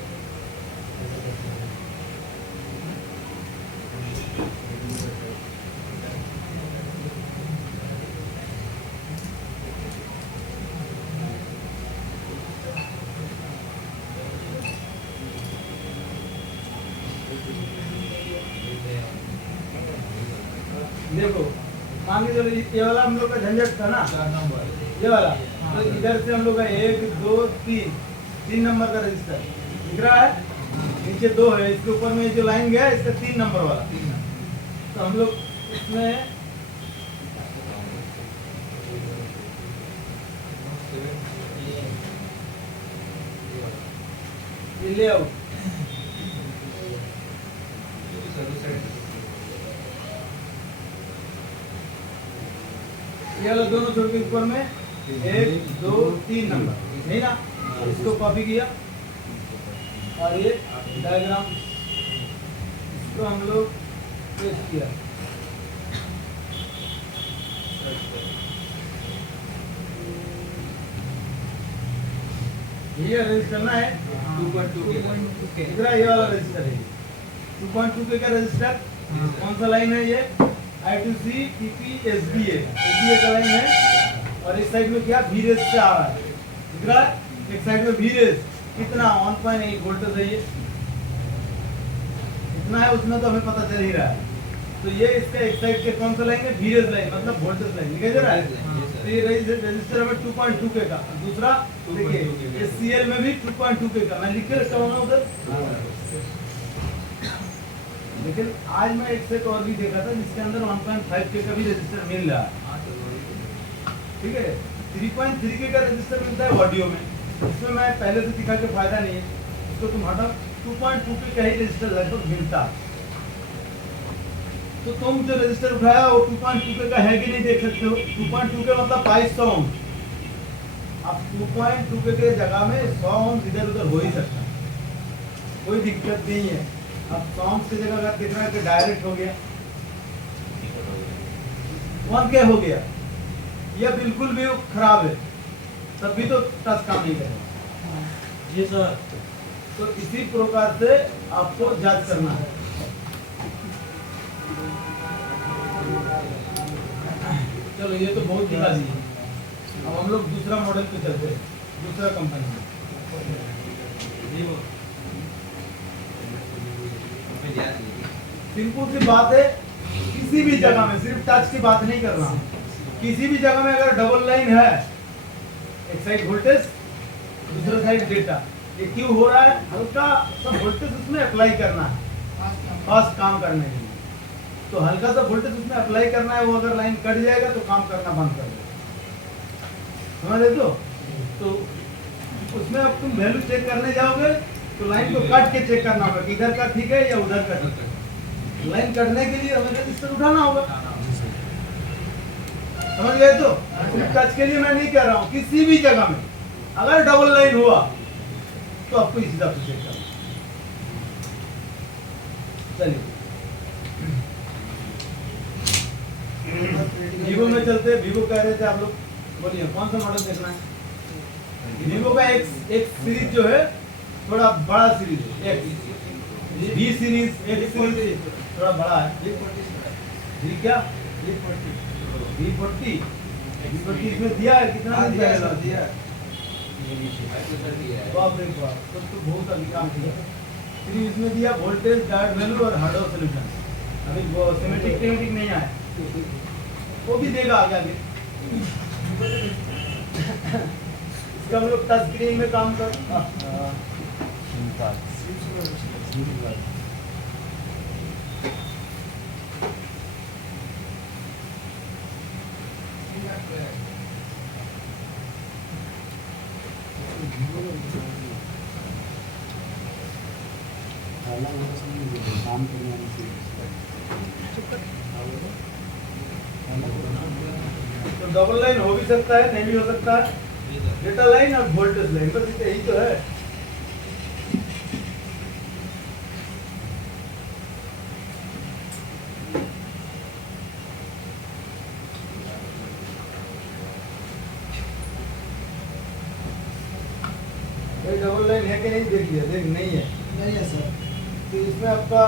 देखो मान के चलो ये वाला हम लोग का झंझट था ना, 4 नंबर ये वाला। तो इधर से हम लोग का 1 2 3 नंबर का रजिस्टर दिख रहा है, नीचे 2 है, इसके ऊपर में जो लाइन गया है इसका 3 नंबर वाला। तो हम लोग इसमें ये लेआउट ये वाला दोनों छोड़ के ऊपर में 1 2 3 नंबर नहीं ना, इसको कॉपी किया और ये डायग्राम इसको हम लोग पेस्ट किया। ये अरेंज करना है 2.2 के इधर ये वाला रजिस्टर है 2.2 के का रजिस्टर। कौन सा लाइन है ये I2C TP SDA का लाइन है। और इस साइड में क्या VRES से आ रहा है, दिख रहा है। एक साइड में VRES कितना 1.8 वोल्टेज है, ये इतना है, उसमें तो हमें पता चल ही रहा है। तो ये इसका एक साइड के कौन सा लाइन है VRES लाइन, मतलब वोल्टेज लाइन दिखाई दे रहा है। तो ये रजिस्टर में 2.2 के का, दूसरा देखिए ये CL में भी 2.2 के का मैं लिख के रखा हूँ ना उधर। लेकिन आज मैं एक सेट और भी देखा था जिसके अंदर 1.5 के का भी रजिस्टर मिल रहा है, ठीक है। 3.3 के का रजिस्टर मिलता है ऑडियो में, इसमें मैं पहले से दिखा के फायदा नहीं है, इसको तुम हटाओ। 2.2 के का ही रजिस्टर लगभग मिलता है। तो तुम जो रजिस्टर उठाया वो 2.2 के का है कि नहीं देख सकते हो। 2.2 के मतलब 2200 ओम। अब 2.2 के जगह में 100 ओम इधर उधर हो ही सकता है, कोई दिक्कत नहीं है। अब 100 ओम की जगह अगर कितना के डायरेक्ट हो गया 1 के हो गया, यह बिल्कुल भी खराब है, तब भी तो टच काम नहीं करेगा। जी सर। तो इसी प्रकार से आपको जांच करना है। चलो ये तो बहुत दिखा दिए, अब हम लोग दूसरा मॉडल पे चलते हैं, दूसरा कंपनी में। सिंपल सी बात है, किसी भी जगह में सिर्फ टच की बात नहीं करना, किसी भी जगह में अगर डबल लाइन है, एक साइड वोल्टेज दूसरा साइड डेटा, ये क्यों हो रहा है, हल्का सा वोल्टेज उसमें अप्लाई करना है फास्ट काम करने के लिए। तो हल्का सा वोल्टेज उसमें अप्लाई करना है, वो अगर लाइन कट जाएगा तो काम करना बंद कर देगा, समझ रहे हो। तो उसमें अब तुम वैल्यू चेक करने जाओगे तो लाइन को काट के चेक करना होगा कि इधर का ठीक है या उधर का ठीक है। लाइन कटने के लिए हमें रजिस्टर उठाना होगा, समझ गए। तो सिर्फ टच के लिए मैं नहीं कह रहा हूँ, किसी भी जगह में अगर डबल लाइन हुआ तो आपको इस हिसाब से चेक करना। चलिए वीवो में चलते हैं। वीवो कह रहे थे आप लोग, बोलिए कौन सा मॉडल देखना है। वीवो का एक सीरीज जो है थोड़ा बड़ा सीरीज है, X B series X series थोड़ा बड़ा है। जी क्या B40 इसमें दिया है कितना दिन पहले दिया बाप रे बाप तब तो बहुत अधिक काम किया। फिर इसमें दिया वोल्टेज डायोड वैल्यू और हार्डवेयर सॉल्यूशन। अभी वो सिमेट्रिक नहीं आया, वो भी देगा आगे आगे। इसका हम लोग टच स्क्रीन में काम कर काम करने तो डबल लाइन हो भी सकता है, नहीं भी हो सकता है। डेटा लाइन और वोल्टेज लाइन बस यही तो है। ये डबल लाइन है कि नहीं देख लिया, देख नहीं है। नहीं है सर। तो इसमें आपका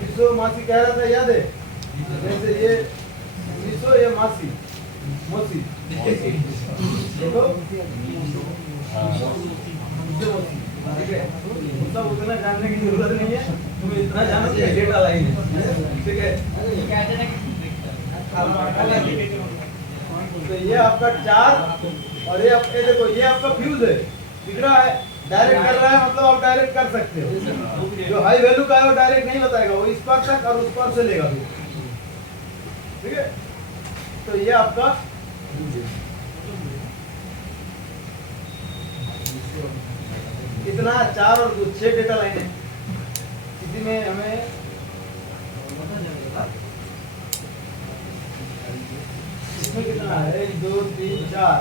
मिसो मासी कह रहा था, याद है? जैसे ये मिसो ये मासी मोसी देखो मिसो मोसी, ठीक है। सब उतना जानने की जरूरत नहीं है, तुम्हें इतना जानो कि डेटा लाइन है, ठीक है। तो ये आपका चार और ये देखो ये आपका फ्यूज है, दिख रहा है, डायरेक्ट कर रहा है, मतलब आप डायरेक्ट कर सकते हो। जो हाई वैल्यू का है वो डायरेक्ट नहीं बताएगा, वो इस पर तक और उस पर से लेगा फिर, ठीक है। तो ये आपका कितना 4 और 2 6 डेटा लाइन है। इसी में हमें इसमें कितना है 1 2 3 4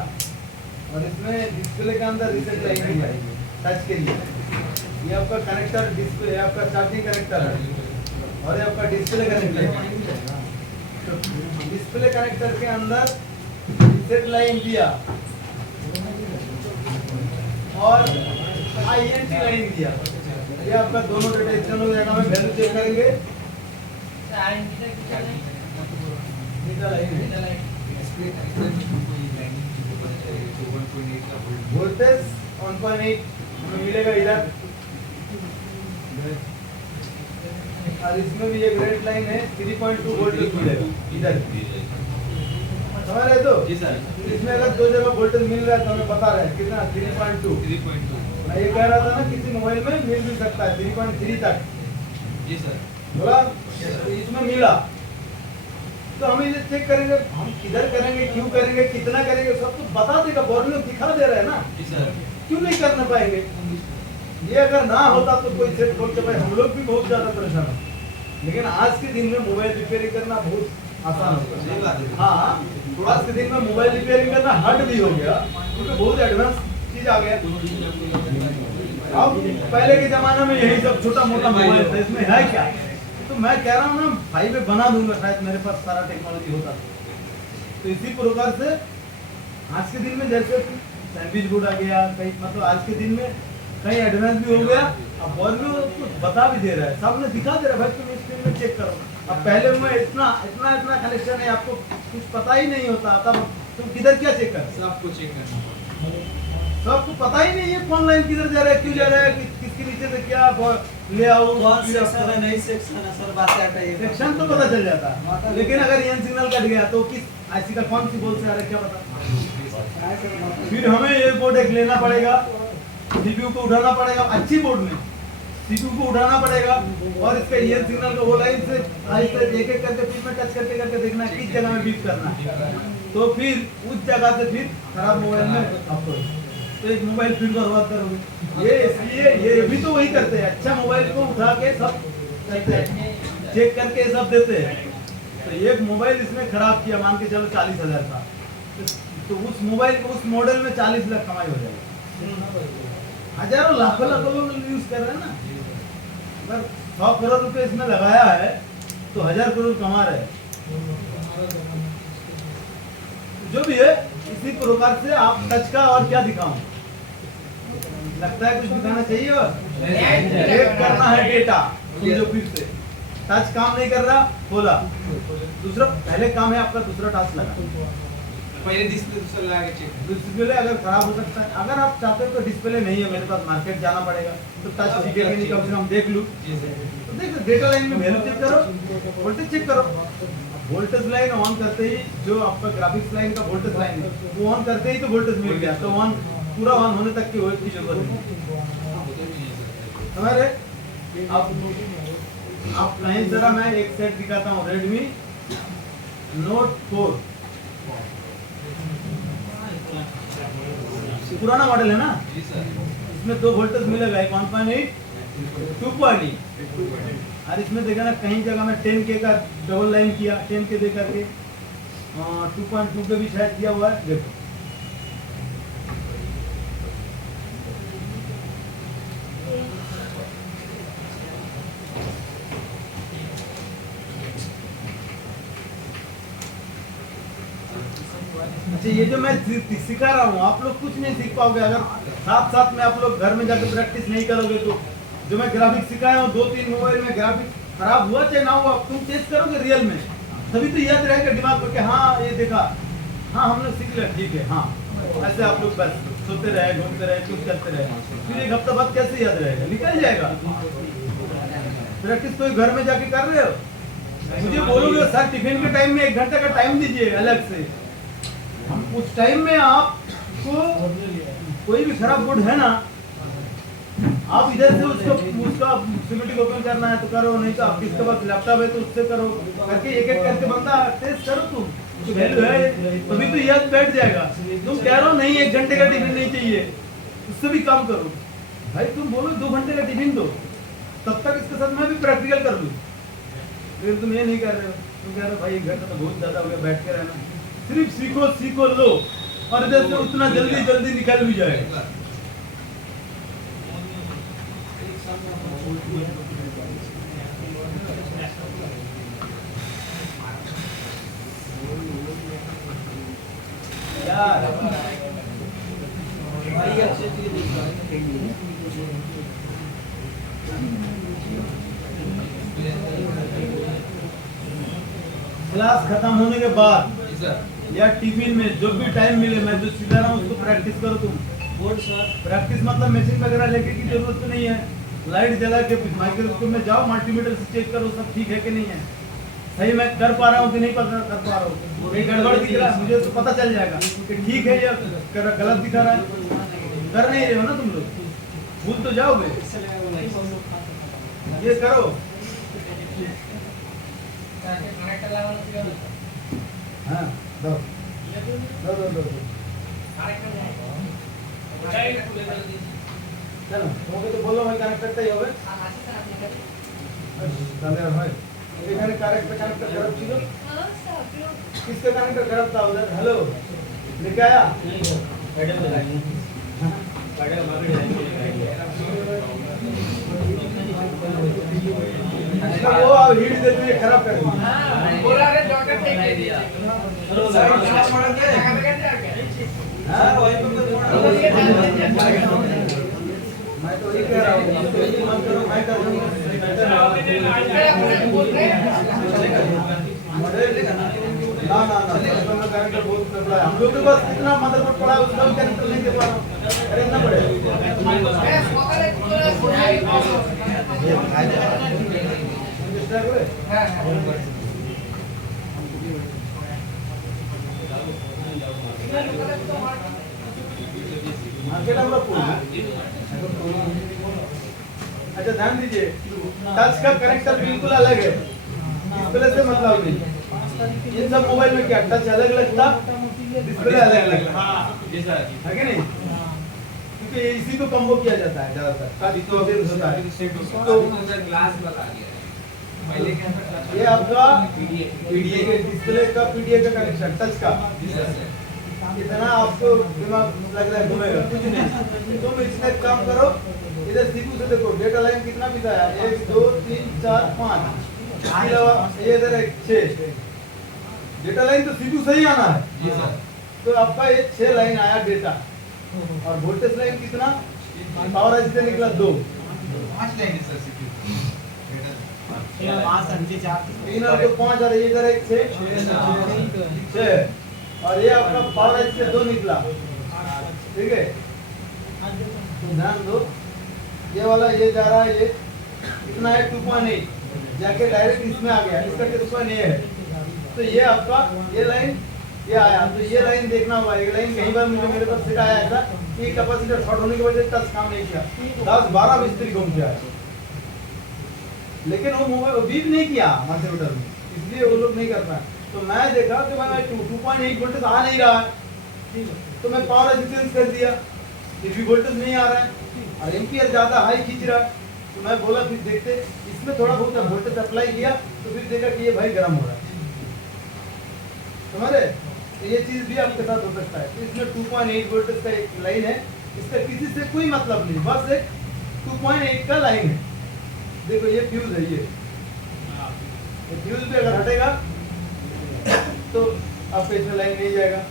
और इसमें डिस्प्ले के अंदर रीसेट लाइन भी है टच के लिए। ये आपका कनेक्टर डिस्प्ले है, आपका चार्जिंग कनेक्टर है और ये आपका डिस्प्ले कनेक्टर है। तो डिस्प्ले कनेक्टर के अंदर रीसेट लाइन दिया और INT लाइन दिया। ये आपका दोनों डेटा एक्शन हो जाएगा। हम वैल्यू चेक करेंगे। डेटा लाइन है वोल्टेज 1.8 हमें मिलेगा इधर और इसमें भी एक रेड लाइन है 3.2 वोल्टेज मिलेगा इधर, समझ रहे तो? जी सर। इसमें अगर 2 जगह वोल्टेज मिल रहा है तो हमें बता रहे हैं कितना 3.2। मैं ये कह रहा था ना किसी मोबाइल में मिल भी सकता है 3.3 तक। जी सर। बोला तो इसमें मिला तो हम इसे चेक करेंगे, हम किधर करेंगे, क्यों करेंगे, कितना करेंगे, सब तो बता देगा, बोर्ड में दिखा दे रहा है ना। जी सर। क्यों नहीं करना पाएंगे? ये अगर ना होता तो कोई सेट खोल के भाई हम लोग भी बहुत ज्यादा परेशान होते। लेकिन आज के दिन में मोबाइल रिपेयरिंग करना बहुत आसान होता सही बात है। हाँ, आज के दिन में मोबाइल रिपेयरिंग करना हार्ड भी हो गया क्योंकि बहुत एडवांस चीज आ गया। अब पहले के जमाने में यही सब छोटा मोटा मोबाइल था, इसमें है क्या? तो मैं कह रहा हूँ ना भाई मैं बना दूंगा, शायद मेरे पास सारा टेक्नोलॉजी होता। तो इसी प्रकार से आज के दिन में जैसे सैंडविच बोर्ड आ गया, कहीं मतलब आज के दिन में कहीं एडवांस भी हो गया। अब बोर्ड में कुछ बता भी दे रहा है, सामने दिखा दे रहा है, भाई तुम स्क्रीन में चेक करो। अब पहले में इतना कनेक्शन है, आपको कुछ पता ही नहीं होता, तब तुम किधर क्या चेक कर, सबको चेक करना पड़ता सबको पता ही नहीं है कौन लाइन किधर जा रहा है, क्यों जा रहा है, किसके नीचे से क्या ले आओ, कौन सेक्शन है, नहीं सेक्शन है सर, बात हटाइए। सेक्शन तो पता चल जाता है, लेकिन अगर ये सिग्नल कट गया तो किस आईसी का कौन सी बोर्ड से आ रहा है क्या पता। फिर हमें ये बोर्ड एक लेना पड़ेगा, सीपीयू को उठाना पड़ेगा, अच्छी बोर्ड में सीपीयू को उठाना पड़ेगा और इसका ये सिग्नल को वो लाइन से आहिस्ते एक एक करके फिर में टच करके करके देखना है किस जगह में बीप करना है। तो फिर उस जगह से फिर खराब मोबाइल में आपको तो एक मोबाइल फिर बर्बाद करोगे। ये इसलिए ये भी तो वही करते हैं, अच्छा मोबाइल को उठा के सब करते हैं, चेक करके सब देते हैं। तो एक मोबाइल इसमें खराब किया, मान के चलो 40,000 का, तो उस मोबाइल को उस मॉडल में 40 लाख कमाई हो जाएगी। हजारों लाखों लोग यूज कर रहे हैं ना। अगर 100 करोड़ रुपए इसमें लगाया है तो 1000 करोड़ कमा रहे हैं। जो भी है इसी प्रकार से आप टच का और क्या दिखाऊं? लगता है कुछ दिखाना चाहिए और चेक करना है डेटा। जो फिर से टच काम नहीं कर रहा, बोला दूसरा पहले काम है आपका, दूसरा टास्क लगा। पहले डिस्प्ले दूसरा लगा के चेक। डिस्प्ले अगर खराब हो सकता है, अगर आप चाहते हो तो डिस्प्ले नहीं है मेरे पास, मार्केट जाना पड़ेगा, तो टच दिखेगा नहीं, कम से कम देख लूं। तो देखो डेटा लाइन में वैल्यू चेक करो, वोल्टेज चेक करो। वोल्टेज लाइन ऑन करते ही जो आपका ग्राफिक्स लाइन का वोल्टेज लाइन है वो ऑन करते ही तो वोल्टेज मिल गया, तो ऑन पूरा ऑन होने तक की वेट की जरूरत नहीं। समझ रहे? आप कहीं जरा मैं एक सेट दिखाता हूँ, Redmi Note 4 पुराना मॉडल है ना, जी सर। इसमें 2 वोल्टेज मिलेगा, एक 1.8 2.8 और इसमें देखा ना कहीं जगह में 10K का डबल लाइन किया, 10K दे करके 2.2 पे भी शायद किया हुआ है। देखो अच्छा, ये जो मैं सिखा रहा हूँ आप लोग कुछ नहीं सीख पाओगे अगर साथ साथ में आप लोग घर में जाकर प्रैक्टिस नहीं करोगे। तो जो मैं ग्राफिक्स सिखाया हूँ 2-3 मोबाइल में ग्राफिक्स खराब हुआ चाहे ना हुआ, तुम टेस्ट करोगे रियल में, तभी तो याद रहेगा दिमाग में कि हाँ ये देखा, हाँ हमने सीख लिया, ठीक है। हाँ ऐसे आप लोग बस सोते रहे, घूमते रहे, कुछ करते रहे, फिर एक हफ्ता बाद कैसे याद रहेगा? निकल जाएगा। प्रैक्टिस तो घर में जाके कर रहे हो। मुझे बोलोगे सर टिफिन के टाइम में 1 घंटे का टाइम दीजिए अलग से, हम उस टाइम में आपको कोई भी खराब गुड है ना, आप इधर से उसका सिमेटिक ओपन करना है तो करो, नहीं तो आप किसके पास लैपटॉप है तो उससे करो, करके एक एक करके बंदा टेस्ट करो। तुम तो वैल्यू है तभी तो याद बैठ जाएगा। तुम कह रहे हो नहीं 1 घंटे का टिफिन नहीं चाहिए, उससे भी काम करो भाई। तुम बोलो 2 घंटे का टिफिन दो, तब तक इसके साथ मैं भी प्रैक्टिकल कर लूँ। लेकिन तुम ये नहीं कर रहे हो, तुम कह रहे हो भाई 1 घंटा तो बहुत ज्यादा हो गया, बैठ के रहना। सिर्फ सीखो सीखो लो, और इधर से उतना जल्दी जल्दी निकल भी जाएगा। यार भाई अच्छे चीज क्लास खत्म होने के बाद जी सर। या टिफिन में जो भी टाइम मिले, मैं जो सिखा रहा हूँ उसको प्रैक्टिस करो। तुम बोर्ड सर प्रैक्टिस मतलब मशीन वगैरह लेके की जरूरत तो नहीं है, लाइट जला के माइक्रोस्कोप में जाओ, मल्टीमीटर से चेक करो सब ठीक है कि नहीं है, सही मैं कर पा रहा हूँ कि नहीं कर पा रहा हूँ। कहीं गड़बड़ दिख रहा है मुझे तो पता चल जाएगा कि ठीक है या गलत दिखा रहा है। कर नहीं रहे हो ना तुम लोग, भूल तो जाओगे। ये करो, हाँ दो दो दो दो चलो ওকে তো বললো ভাই কানেক্টরটাই হবে তাহলে হয় এখানে কারেক্ট কানেক্টর খারাপ ছিল। किसका कनेक्टर खराब था उधर? हेलो लेके आया अच्छा, वो हीट देते हुए खराब कर दिया। बोला रे डॉक्टर टेक दिया चलो साइड पड़ के हाँ वही पे मैं तो वही कह रहा हूँ, मत करो मैं कर दूंगा। ना ना ना कैरेक्टर बहुत पड़ा है, हम लोग के पास कितना मदरबोर्ड पड़ा है उसका भी कैरेक्टर नहीं दे पा रहा हूँ। अरे इतना बड़े अच्छा ध्यान दीजिए, टच का कनेक्टर बिल्कुल अलग है, डिस्प्ले से मतलब नहीं। इन सब मोबाइल में क्या टच अलग अलग था, डिस्प्ले अलग अलग था, जी सर। है कि नहीं? क्योंकि इसी को कॉम्बो किया जाता है ज्यादातर, टच तो होता है। तो सर ग्लास वाला आ गया पहले क्या था? ये आपका पीडीए के डिस्प्ले का पीडीए का कनेक्शन टच का जी सर। इतना आपको दिमाग लग रहा है घूमेगा कुछ नहीं। तुम इसमें काम करो, इधर सीपीयू से देखो डेटा लाइन कितना बिताया, 1 2 3 4 5 ये इधर 6 डेटा लाइन तो सीपीयू से ही आना है। जी सर। तो आपका ये 6 लाइन आया डेटा और वोल्टेज लाइन कितना पावर रेजिस्टेंस निकला 2 5 लाइन है सर सीपीयू 3 और 2 5 और इधर एक 6 और ये आपका पावर रेजिस्टेंस 2 निकला। ठीक है, तो ध्यान दो, ये वाला ये जा रहा है, ये कितना है 2.8 जाके डायरेक्ट इसमें आ गया, इसका 2.8 है। तो ये आपका ये लाइन ये आया, तो ये लाइन देखना होगा। ये लाइन कहीं बार मुझे मेरे पास सिखाया ऐसा कि कैपेसिटर शॉर्ट होने की वजह से टच काम नहीं किया, 10-12 मिस्त्री घूम के आए, लेकिन वो बीप नहीं किया मल्टीमीटर में, इसलिए वो लोग नहीं कर पाए। तो मैं देखा कि भाई 2.8 वोल्टेज आ नहीं रहा है, तो मैं पावर रेजिस्टेंस कर दिया, फिर भी वोल्टेज नहीं आ रहा है और एम्पियर ज्यादा हाई खींच रहा है। तो मैं बोला फिर देखते, इसमें थोड़ा बहुत वोल्टेज अप्लाई किया तो फिर देखा कि ये भाई गर्म हो रहा है। समझ रहे? तो ये चीज भी आपके साथ हो सकता है। तो इसमें 2.8 वोल्टेज का एक लाइन है, इसका किसी से कोई मतलब नहीं, बस एक 2.8 का लाइन है। देखो ये फ्यूज है, ये फ्यूज भी अगर हटेगा तो आपका इसमें लाइन नहीं जाएगा।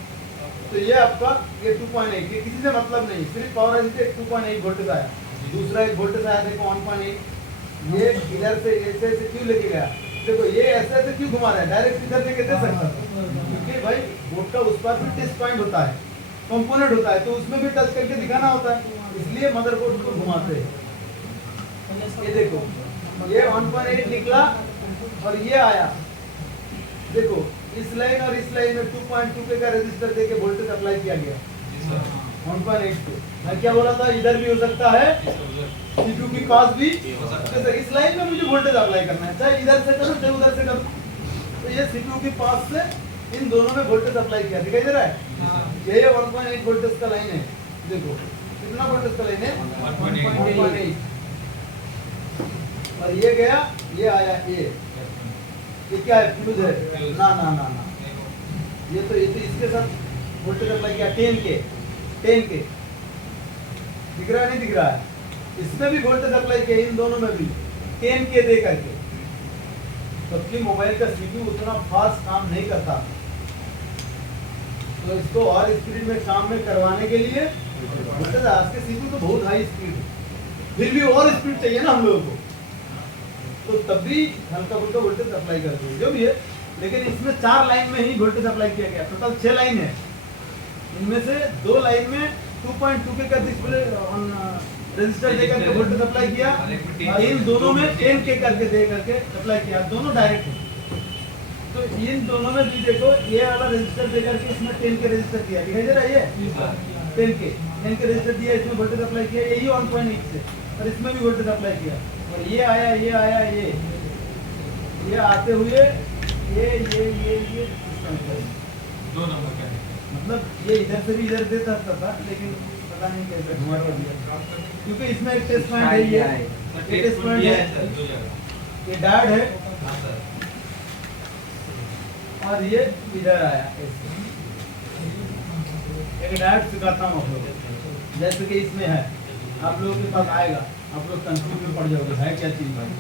तो ये आपका ये 2.8 ये किसी से मतलब नहीं, सिर्फ पावर रेजिस्टेंस 2.8 वोल्टेज आया। दूसरा एक वोल्टेज आया देखो 1.8, ये इधर से ऐसे ऐसे क्यों लेके गया? देखो ये ऐसे ऐसे क्यों घुमा रहा है, डायरेक्ट इधर लेके दे सकता था, क्योंकि भाई बोर्ड का उस पार भी टेस्ट पॉइंट होता है, कंपोनेंट होता है, तो उसमें भी टच करके दिखाना होता है, इसलिए मदरबोर्ड को घुमाते हैं। ये देखो ये 1.8 निकला और ये आया, देखो इस लाइन और इस लाइन में 2.2 का रेजिस्टर देके वोल्टेज अप्लाई किया गया 1.8 पे। मैं क्या बोला था, इधर भी हो सकता है, सीपीयू के पास भी जैसे इस लाइन में मुझे वोल्टेज अप्लाई करना है, चाहे इधर से करो चाहे उधर से करो। तो ये सीपीयू के पास से इन दोनों में वोल्टेज अप्लाई किया, दिखाई दे रहा है? ये 1.8 वोल्टेज का लाइन है, देखो कितना वोल्टेज का लाइन है 1.8 और ये गया ये आया, ये क्या है फ्यूज है? ना ना ना ना, ये तो इसके साथ वोल्टेज अप्लाई किया 10 के दिख रहा है नहीं दिख रहा है? इसमें भी वोल्टेज अप्लाई किया, इन दोनों में भी 10 के दे करके। सबकी मोबाइल का सीपीयू उतना फास्ट काम नहीं करता, तो इसको और स्पीड में काम में करवाने के लिए वोल्टेज आज के सीपीयू तो बहुत हाई स्पीड है, फिर भी और स्पीड चाहिए ना हम लोगों को, तो तब भी हल्का फुल्का वोल्टेज अप्लाई करते हैं जो भी है। लेकिन इसमें 4 लाइन में ही वोल्टेज अप्लाई किया गया, टोटल 6 लाइन है, इनमें से 2 लाइन में 2.2 का डिस्प्ले रजिस्टर दे करके वोल्टेज अप्लाई किया और इन दोनों में 10 के करके दे करके अप्लाई किया, दोनों डायरेक्ट है। तो इन दोनों में भी देखो ये वाला रजिस्टर दे करके इसमें 10 के रजिस्टर दिया, दिखाई दे रहा है? ये 10 के रजिस्टर दिया, इसमें वोल्टेज अप्लाई किया, यही 1.8 से, और इसमें भी वोल्टेज अप्लाई किया और ये आया ये आते हुए ये 2 नंबर का है। मतलब ये इधर से भी इधर दे सकता था, लेकिन पता नहीं कैसे घुमा कर दिया, क्योंकि इसमें एक टेस्ट पॉइंट है, ये टेस्ट पॉइंट है, ये डायोड है हां सर, और ये इधर आया। एक डायोड सिखाता हूँ आप लोगों को, जैसे कि इसमें है, आप लोगों के पास आएगा, आप लोग कंफ्यूज में पड़ जाओगे है क्या चीज भाई।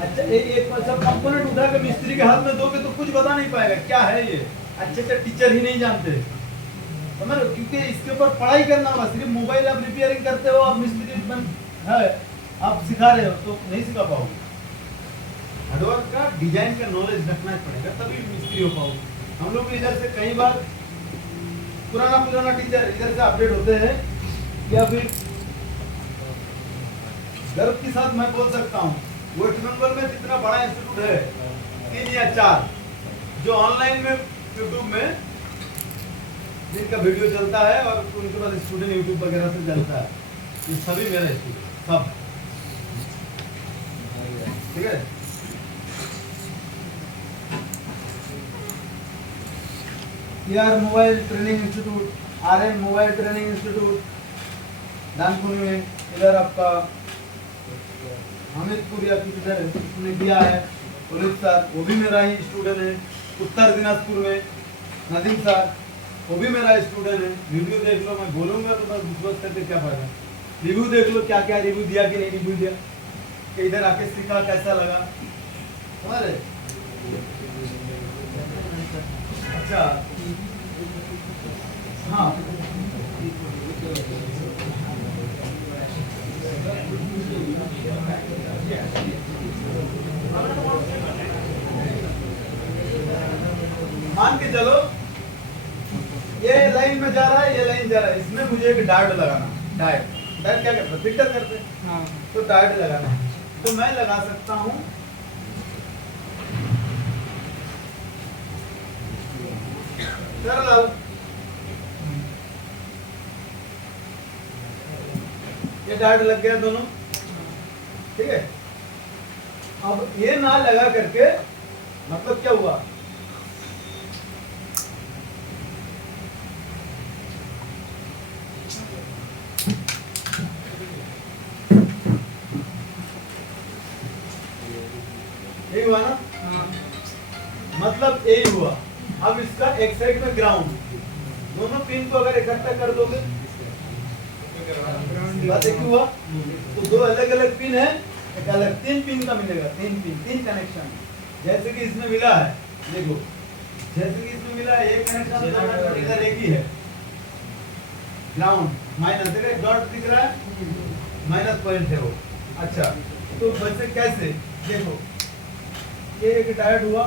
अच्छा एक सब कंपोनेंट उठा के मिस्त्री के हाथ में दोगे तो कुछ बता नहीं पाएगा क्या है ये, अच्छे से टीचर ही नहीं जानते, समझ लो, क्योंकि इसके ऊपर पढ़ाई करना होगा। सिर्फ मोबाइल आप रिपेयरिंग करते हो, आप मिस्त्री बन है, आप सिखा रहे हो तो नहीं सिखा पाओगे। हार्डवर्क का डिजाइन का नॉलेज रखना पड़ेगा, तभी मिस्त्री हो पाओगे। हम लोग इधर से कई बार पुराना टीचर इधर से अपडेट होते हैं, या फिर गर्व के साथ मैं बोल सकता हूँ वेस्ट बंगाल में जितना बड़ा इंस्टीट्यूट है 3 या 4 जो ऑनलाइन में यूट्यूब में जिनका वीडियो चलता है और उनके पास स्टूडेंट यूट्यूब वगैरह से चलता है, ये सभी मेरे स्टूडेंट सब, ठीक है। यार mobile training institute, RM mobile training institute Danpur में, इधर आपका हमीदपुर या किधर उसने दिया है पुलिस सर, वो भी मेरा ही स्टूडेंट है। उत्तर दिनाजपुर में नदीम सर, वो भी मेरा स्टूडेंट है। वीडियो देख लो, मैं बोलूँगा तो बस विश्वास करके क्या फायदा। रिव्यू देख लो, क्या क्या रिव्यू दिया कि नहीं रिव्यू दिया, कि इधर आके सीखा कैसा लगा। समझ रहे? अच्छा हाँ, मान के चलो ये लाइन में जा रहा है, ये लाइन जा रहा है, इसमें मुझे एक डायोड लगाना। डायोड डायोड क्या करते हैं, फिल्टर करते हैं। हाँ तो डायोड लगाना है, तो मैं लगा सकता हूँ पैरेलल। ये डायोड लग गया दोनों, ठीक है। अब ये ना लगा करके मतलब क्या हुआ, यही हुआ ना, हाँ मतलब यही हुआ। अब इसका एक साइड में ग्राउंड, दोनों पिन को अगर इकट्ठा कर दोगे बात एक ही हुआ। तो दो अलग अलग पिन है, एक अलग, तीन पिन का मिलेगा, तीन पिन, तीन कनेक्शन। जैसे कि इसमें मिला है, देखो जैसे कि इसमें मिला है, ये कनेक्शन इधर एक ही है, ग्राउंड माइनस, देखो डॉट दिख रहा है, माइनस पॉइंट है वो। अच्छा तो वैसे कैसे, देखो ये एक डायोड हुआ,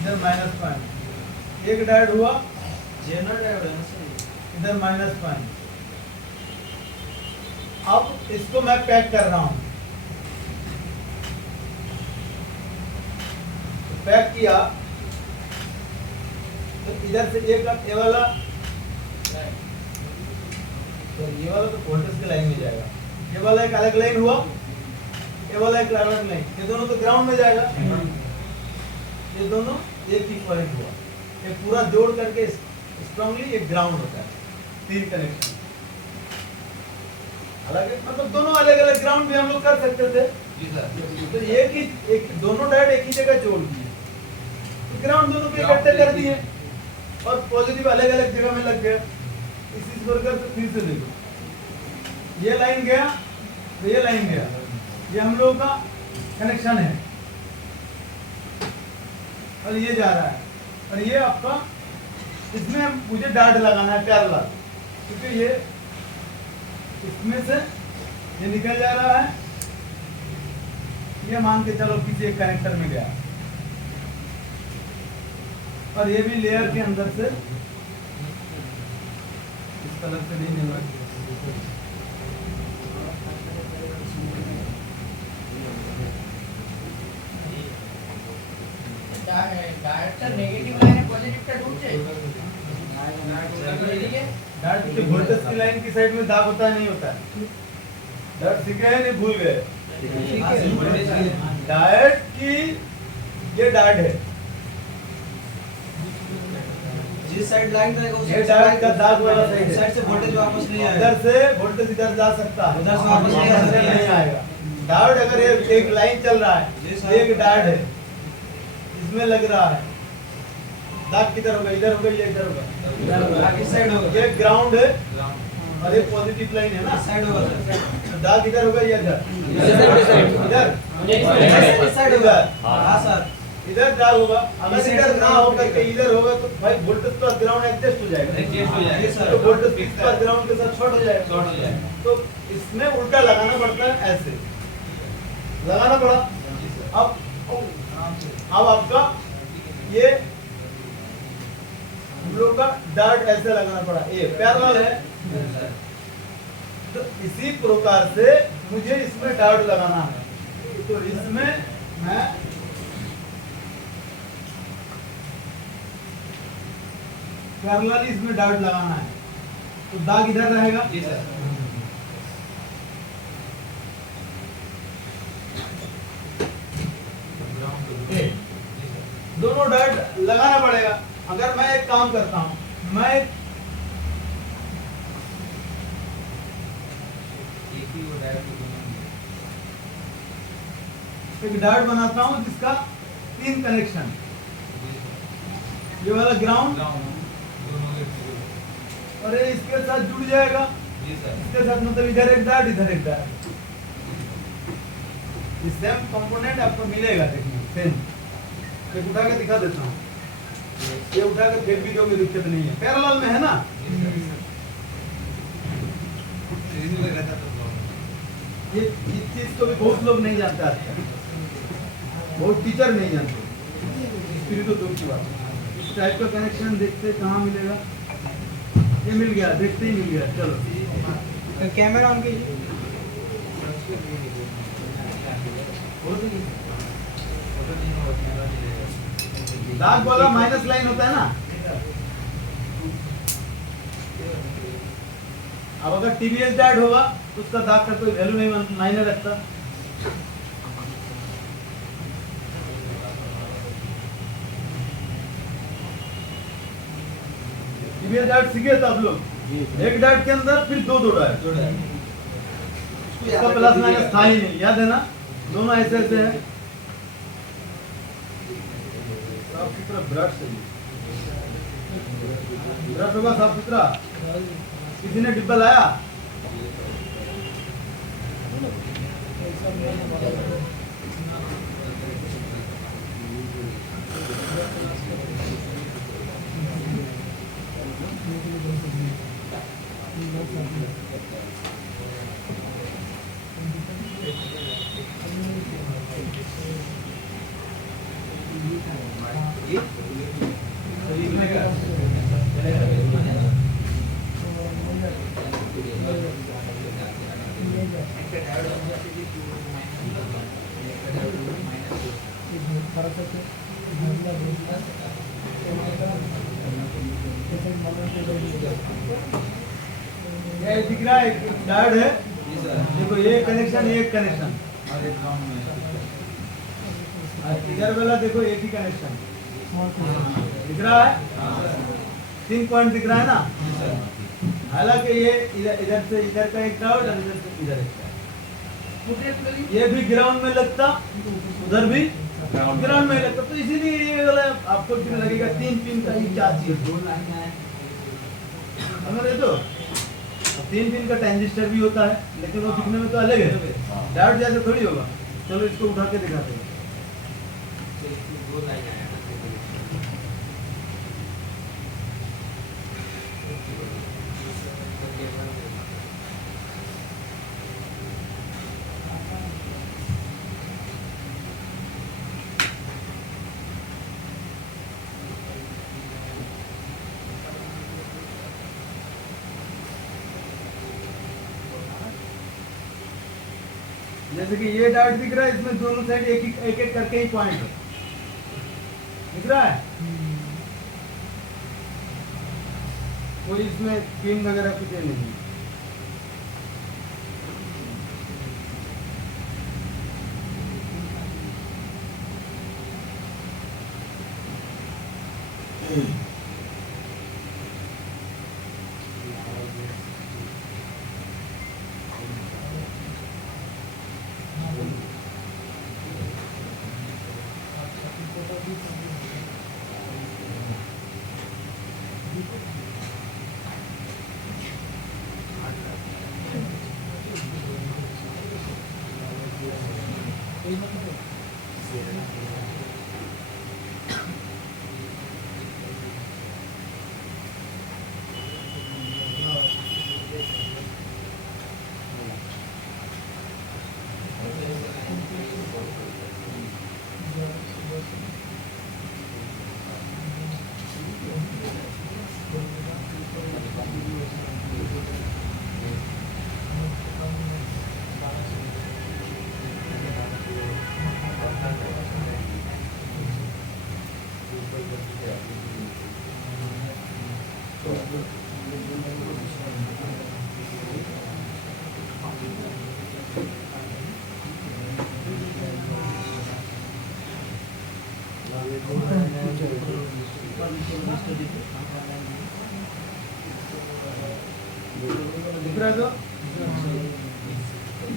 इधर माइनस पॉइंट, एक डायोड हुआ, जेनर डायोड है ना सर। इधर माइनस पॉइंट। अब इसको मैं पैक कर रहा हूं, तो पैक किया तो इधर से एक ये वाला, तो ये वाला तो वोल्टेज की लाइन में जाएगा, ये वाला एक अलग लाइन हुआ, ये वाला एक अलग लाइन, ये दोनों तो ग्राउंड में जाएगा, ये दोनों एक ही पॉइंट हुआ। ये पूरा जोड़ करके स्ट्रांगली एक ग्राउंड होता है, तीन कनेक्शन अलग, मतलब दोनों अलग अलग ग्राउंड भी हम लोग कर सकते थे। तो एक दोनों डायोड एक ही जगह जोड़ दिए, तो ग्राउंड दोनों को इकट्ठे कर दिए और पॉजिटिव अलग अलग जगह में लग गया। इसी प्रकार से फिर से देखो, ये लाइन गया तो ये लाइन गया, ये हम लोगों का कनेक्शन है, और ये जा रहा है, और ये आपका, इसमें मुझे डायोड लगाना है पैरेलल, क्योंकि ये इसमें से ये निकल जा रहा है, ये मान के चलो किसी एक कनेक्टर में गया, और ये भी लेयर के अंदर से इस कलर से नहीं मिल रहा। डायोड नेगेटिव लाइन है, पॉजिटिव का ढूंढ चाहिए। डायोड की वोल्टेज की लाइन की साइड में दाग होता है नहीं होता है, डायोड सीखे हैं नहीं भूल गए, डायोड की ये डायोड है, जिस साइड लाइन रहेगा उस ये डायोड का दाग वाला साइड है, साइड से वोल्टेज वापस नहीं आएगा। इधर से वोल्टेज इधर जा सकता है, उधर से वापस नहीं आएगा। डायोड अगर एक लाइन चल रहा है, एक डायोड है, इसमें लग रहा है, दाग किधर होगा, इधर होगा या इधर होगा, किस साइड होगा? ये ग्राउंड है और ये पॉजिटिव लाइन है ना, इस साइड होगा सर। दाग इधर होगा या इधर, इधर इस साइड होगा। हाँ सर। इधर दाग होगा। अगर इस इधर साइड ना होकर के इधर होगा तो भाई वोल्टेज प्लस ग्राउंड एडजस्ट हो जाएगा, एडजस्ट हो जाएगा सर। तो वोल्टेज प्लस ग्राउंड के साथ शॉर्ट हो जाएगा, तो इसमें उल्टा लगाना पड़ता है, ऐसे लगाना पड़ा। अब आपका ये हम लोग का डार्ट ऐसे लगाना पड़ा, ये पैरेलल है, तो इसी प्रकार से मुझे इसमें डार्ट लगाना है। तो इसमें मैं पैरेलल इसमें डार्ट लगाना है, तो दाग इधर रहेगा। जी सर। दोनों डार्ट लगाना पड़ेगा। अगर मैं एक काम करता हूं, मैं एक डार्ट बनाता हूं जिसका 3 कनेक्शन, ये वाला ग्राउंड, और ये इसके साथ जुड़ जाएगा, जी सर। इसके साथ मतलब इधर एक डार्ट इधर एक डार्ट, सेम कंपोनेंट आपको मिलेगा देखने सेम। एक उठा के दिखा देता हूँ, ये उठा के फेंक भी दोगे दिक्कत नहीं है, पैरेलल में है ना। सीरीज में रहता तो ये इस चीज को भी बहुत लोग नहीं जानते आजकल, बहुत टीचर नहीं जानते, स्पिरिट तो दुख की बात है। इस टाइप का कनेक्शन देखते कहाँ मिलेगा, ये मिल गया, देखते ही मिल गया। चलो कैमरा ऑन कीजिए। दाग वाला माइनस लाइन होता है ना, अब अगर टीवीएस डैड होगा तो उसका दाग का कोई वैल्यू नहीं मायने रखता। टीवीएस डैड सीखे थे आप लोग, एक डैड के अंदर फिर दो डैड, इसका प्लस माइनस था ही नहीं, याद है ना, दोनों ऐसे ऐसे है। साफ सुथरा ब्रश चाहिए, ब्रश होगा साफ सुथरा। किसी ने डिब्बा लाया, खरीदने का ये दिख रहा है, डायोड है, देखो ये कनेक्शन, ये कनेक्शन, इधर वाला देखो एक ही कनेक्शन दिख रहा है, 3 पॉइंट दिख रहा है ना। हालांकि ये इधर से इधर का एक डायोड और इधर से इधर एक डायोड, ये भी ग्राउंड में लगता, उधर भी ग्राउंड में लगता, तो इसीलिए ये वाला आपको कितना लगेगा, 3 पिन का ही चाहिए, 2 लाइन है समझ रहे तो। 3 पिन का ट्रांजिस्टर भी होता है, लेकिन वो दिखने में तो अलग है, डायोड जैसे थोड़ी होगा। चलो इसको उठा के दिखाते हैं। जैसे कि ये डायोड दिख रहा है, इसमें दोनों साइड एक एक करके ही पॉइंट है, दिख रहा है, कोई इसमें पिन वगैरह कुछ नहीं है। दिख रहा है तो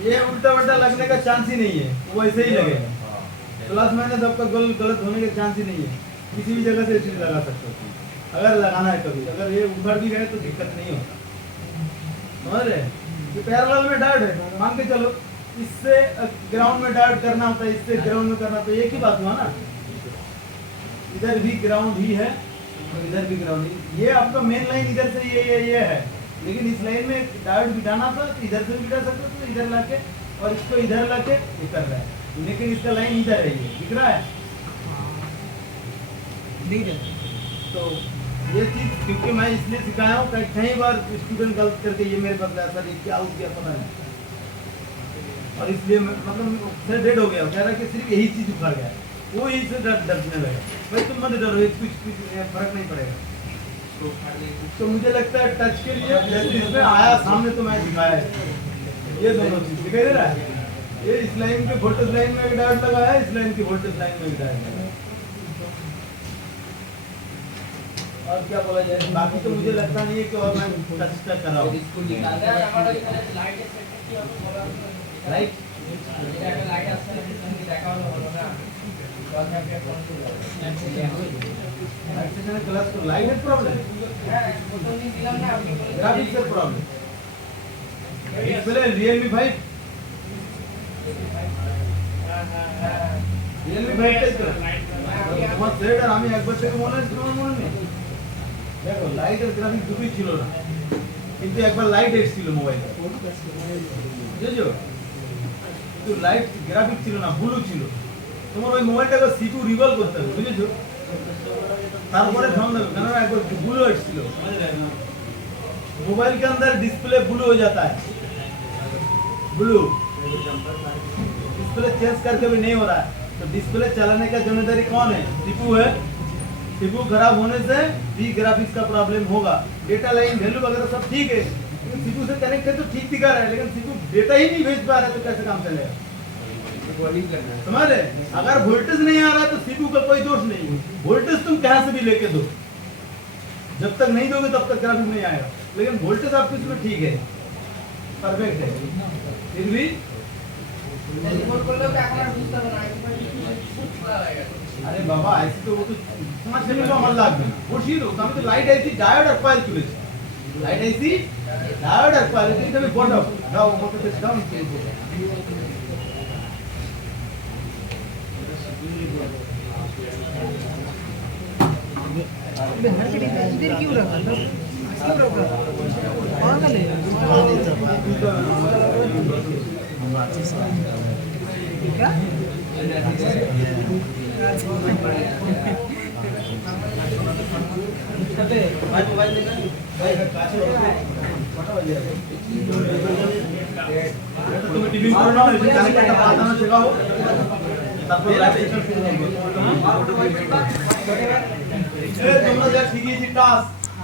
ये उल्टा उल्टा लगने का चांस ही नहीं है, वो ऐसे ही लगेगा। प्लस माइनस आपका गलत होने का चांस ही नहीं है, किसी भी जगह से इसे लगा सकते हो। अगर लगाना है कभी, अगर ये उखड़ भी गए तो दिक्कत नहीं होता, समझ रहे? ये पैरेलल में डायोड है, मान के चलो इससे ग्राउंड में डायोड करना होता है, इससे ग्राउंड में करना, तो एक ही बात हुआ ना, इधर भी ग्राउंड ही है और इधर भी ग्राउंड ही। ये आपका मेन लाइन इधर से ये है, लेकिन इस लाइन में डायोड बिठाना था तो इधर से भी बिठा सकते तो इधर लाके, और इसको इधर लाके ये कर रहा है, लेकिन इसका लाइन इधर है, ये दिख रहा है। तो ये चीज क्योंकि मैं इसलिए सिखाया हूँ कई बार स्टूडेंट गलत करके ये मेरे पास लाया, सर ये क्या हो गया पता नहीं, और इसलिए मतलब सर डेड हो गया, कह रहा है कि सिर्फ यही चीज उखड़ गया, वो यही से डरने लगा। भाई तुम मत डरो, कुछ फर्क नहीं पड़ेगा। तो मुझे लगता है टच के लिए जैसे इसमें आया सामने तो मैं दिखाया है, ये दोनों चीज दिखाई दे रहा है, ये इस लाइन के वोल्टेज लाइन में भी डायोड लगा है, इस लाइन की वोल्टेज लाइन में भी डायोड लगा है। और क्या बोला जाए, बाकी तो मुझे लगता नहीं है कि और मैं टच कर रहा हूँ। लाइट क्लास को लाइट है प्रॉब्लम, ग्राफिक्स है प्रॉब्लम, डिस्प्ले Realme 5 তোমার সেট আর আমি একবার থেকে মনে আছে, তোমার মনে নেই? দেখো লাইট আর গ্রাফিক্স দুটোই ছিল না, কিন্তু একবার লাইট এসেছিল মোবাইলে, বুঝেছো? কিন্তু লাইট গ্রাফিক্স ছিল না, ব্লু ছিল। তোমার ওই মোবাইলটাকে সিটু রিভলভ করতে হবে, বুঝেছো? তারপরে ফোন দেবে, কেন একবার ब्लू এসেছিল, मोबाइल के अंदर डिस्प्ले ब्लू हो जाता है, ब्लू डिस्प्ले चेंज करके भी नहीं हो रहा है, तो डिस्प्ले चलाने का जिम्मेदारी कौन है? सीपीयू है। सीपीयू खराब होने से भी ग्राफिक्स का प्रॉब्लम होगा। डेटा लाइन वैल्यू वगैरह सब ठीक है, सीपीयू से कनेक्ट है तो ठीक दिखा रहा है, लेकिन सीपीयू डेटा ही नहीं भेज पा रहा है तो कैसे काम चलेगा? समझ रहे? अगर वोल्टेज नहीं आ रहा तो सीपीयू का कोई दोष नहीं है, वोल्टेज तुम कहां से भी लेके दो, जब तक नहीं दोगे तब तक ग्राफिक नहीं आएगा, लेकिन वोल्टेज आपके इसमें ठीक है, परफेक्ट है, फिर भी अरे बाबा ऐसे तो वो तो समझ लेने को अमल लाग देना वो ठीक होता है। तो लाइट ऐसी डायोड और कॉइल की लाइट ऐसी डायोड और कॉइल की तभी बोर्ड ऑफ डाउ मोटर पे डाउन इधर क्यों रखा था? पागल है क्या? मोबाइल देखा তুমি টিভি করো না, এই কানেক্টরটা পাল্টানো শেখাও, তারপর লাইভ সেশন শুরু হবে। তোমরা যা শিখিয়েছি টাস্ক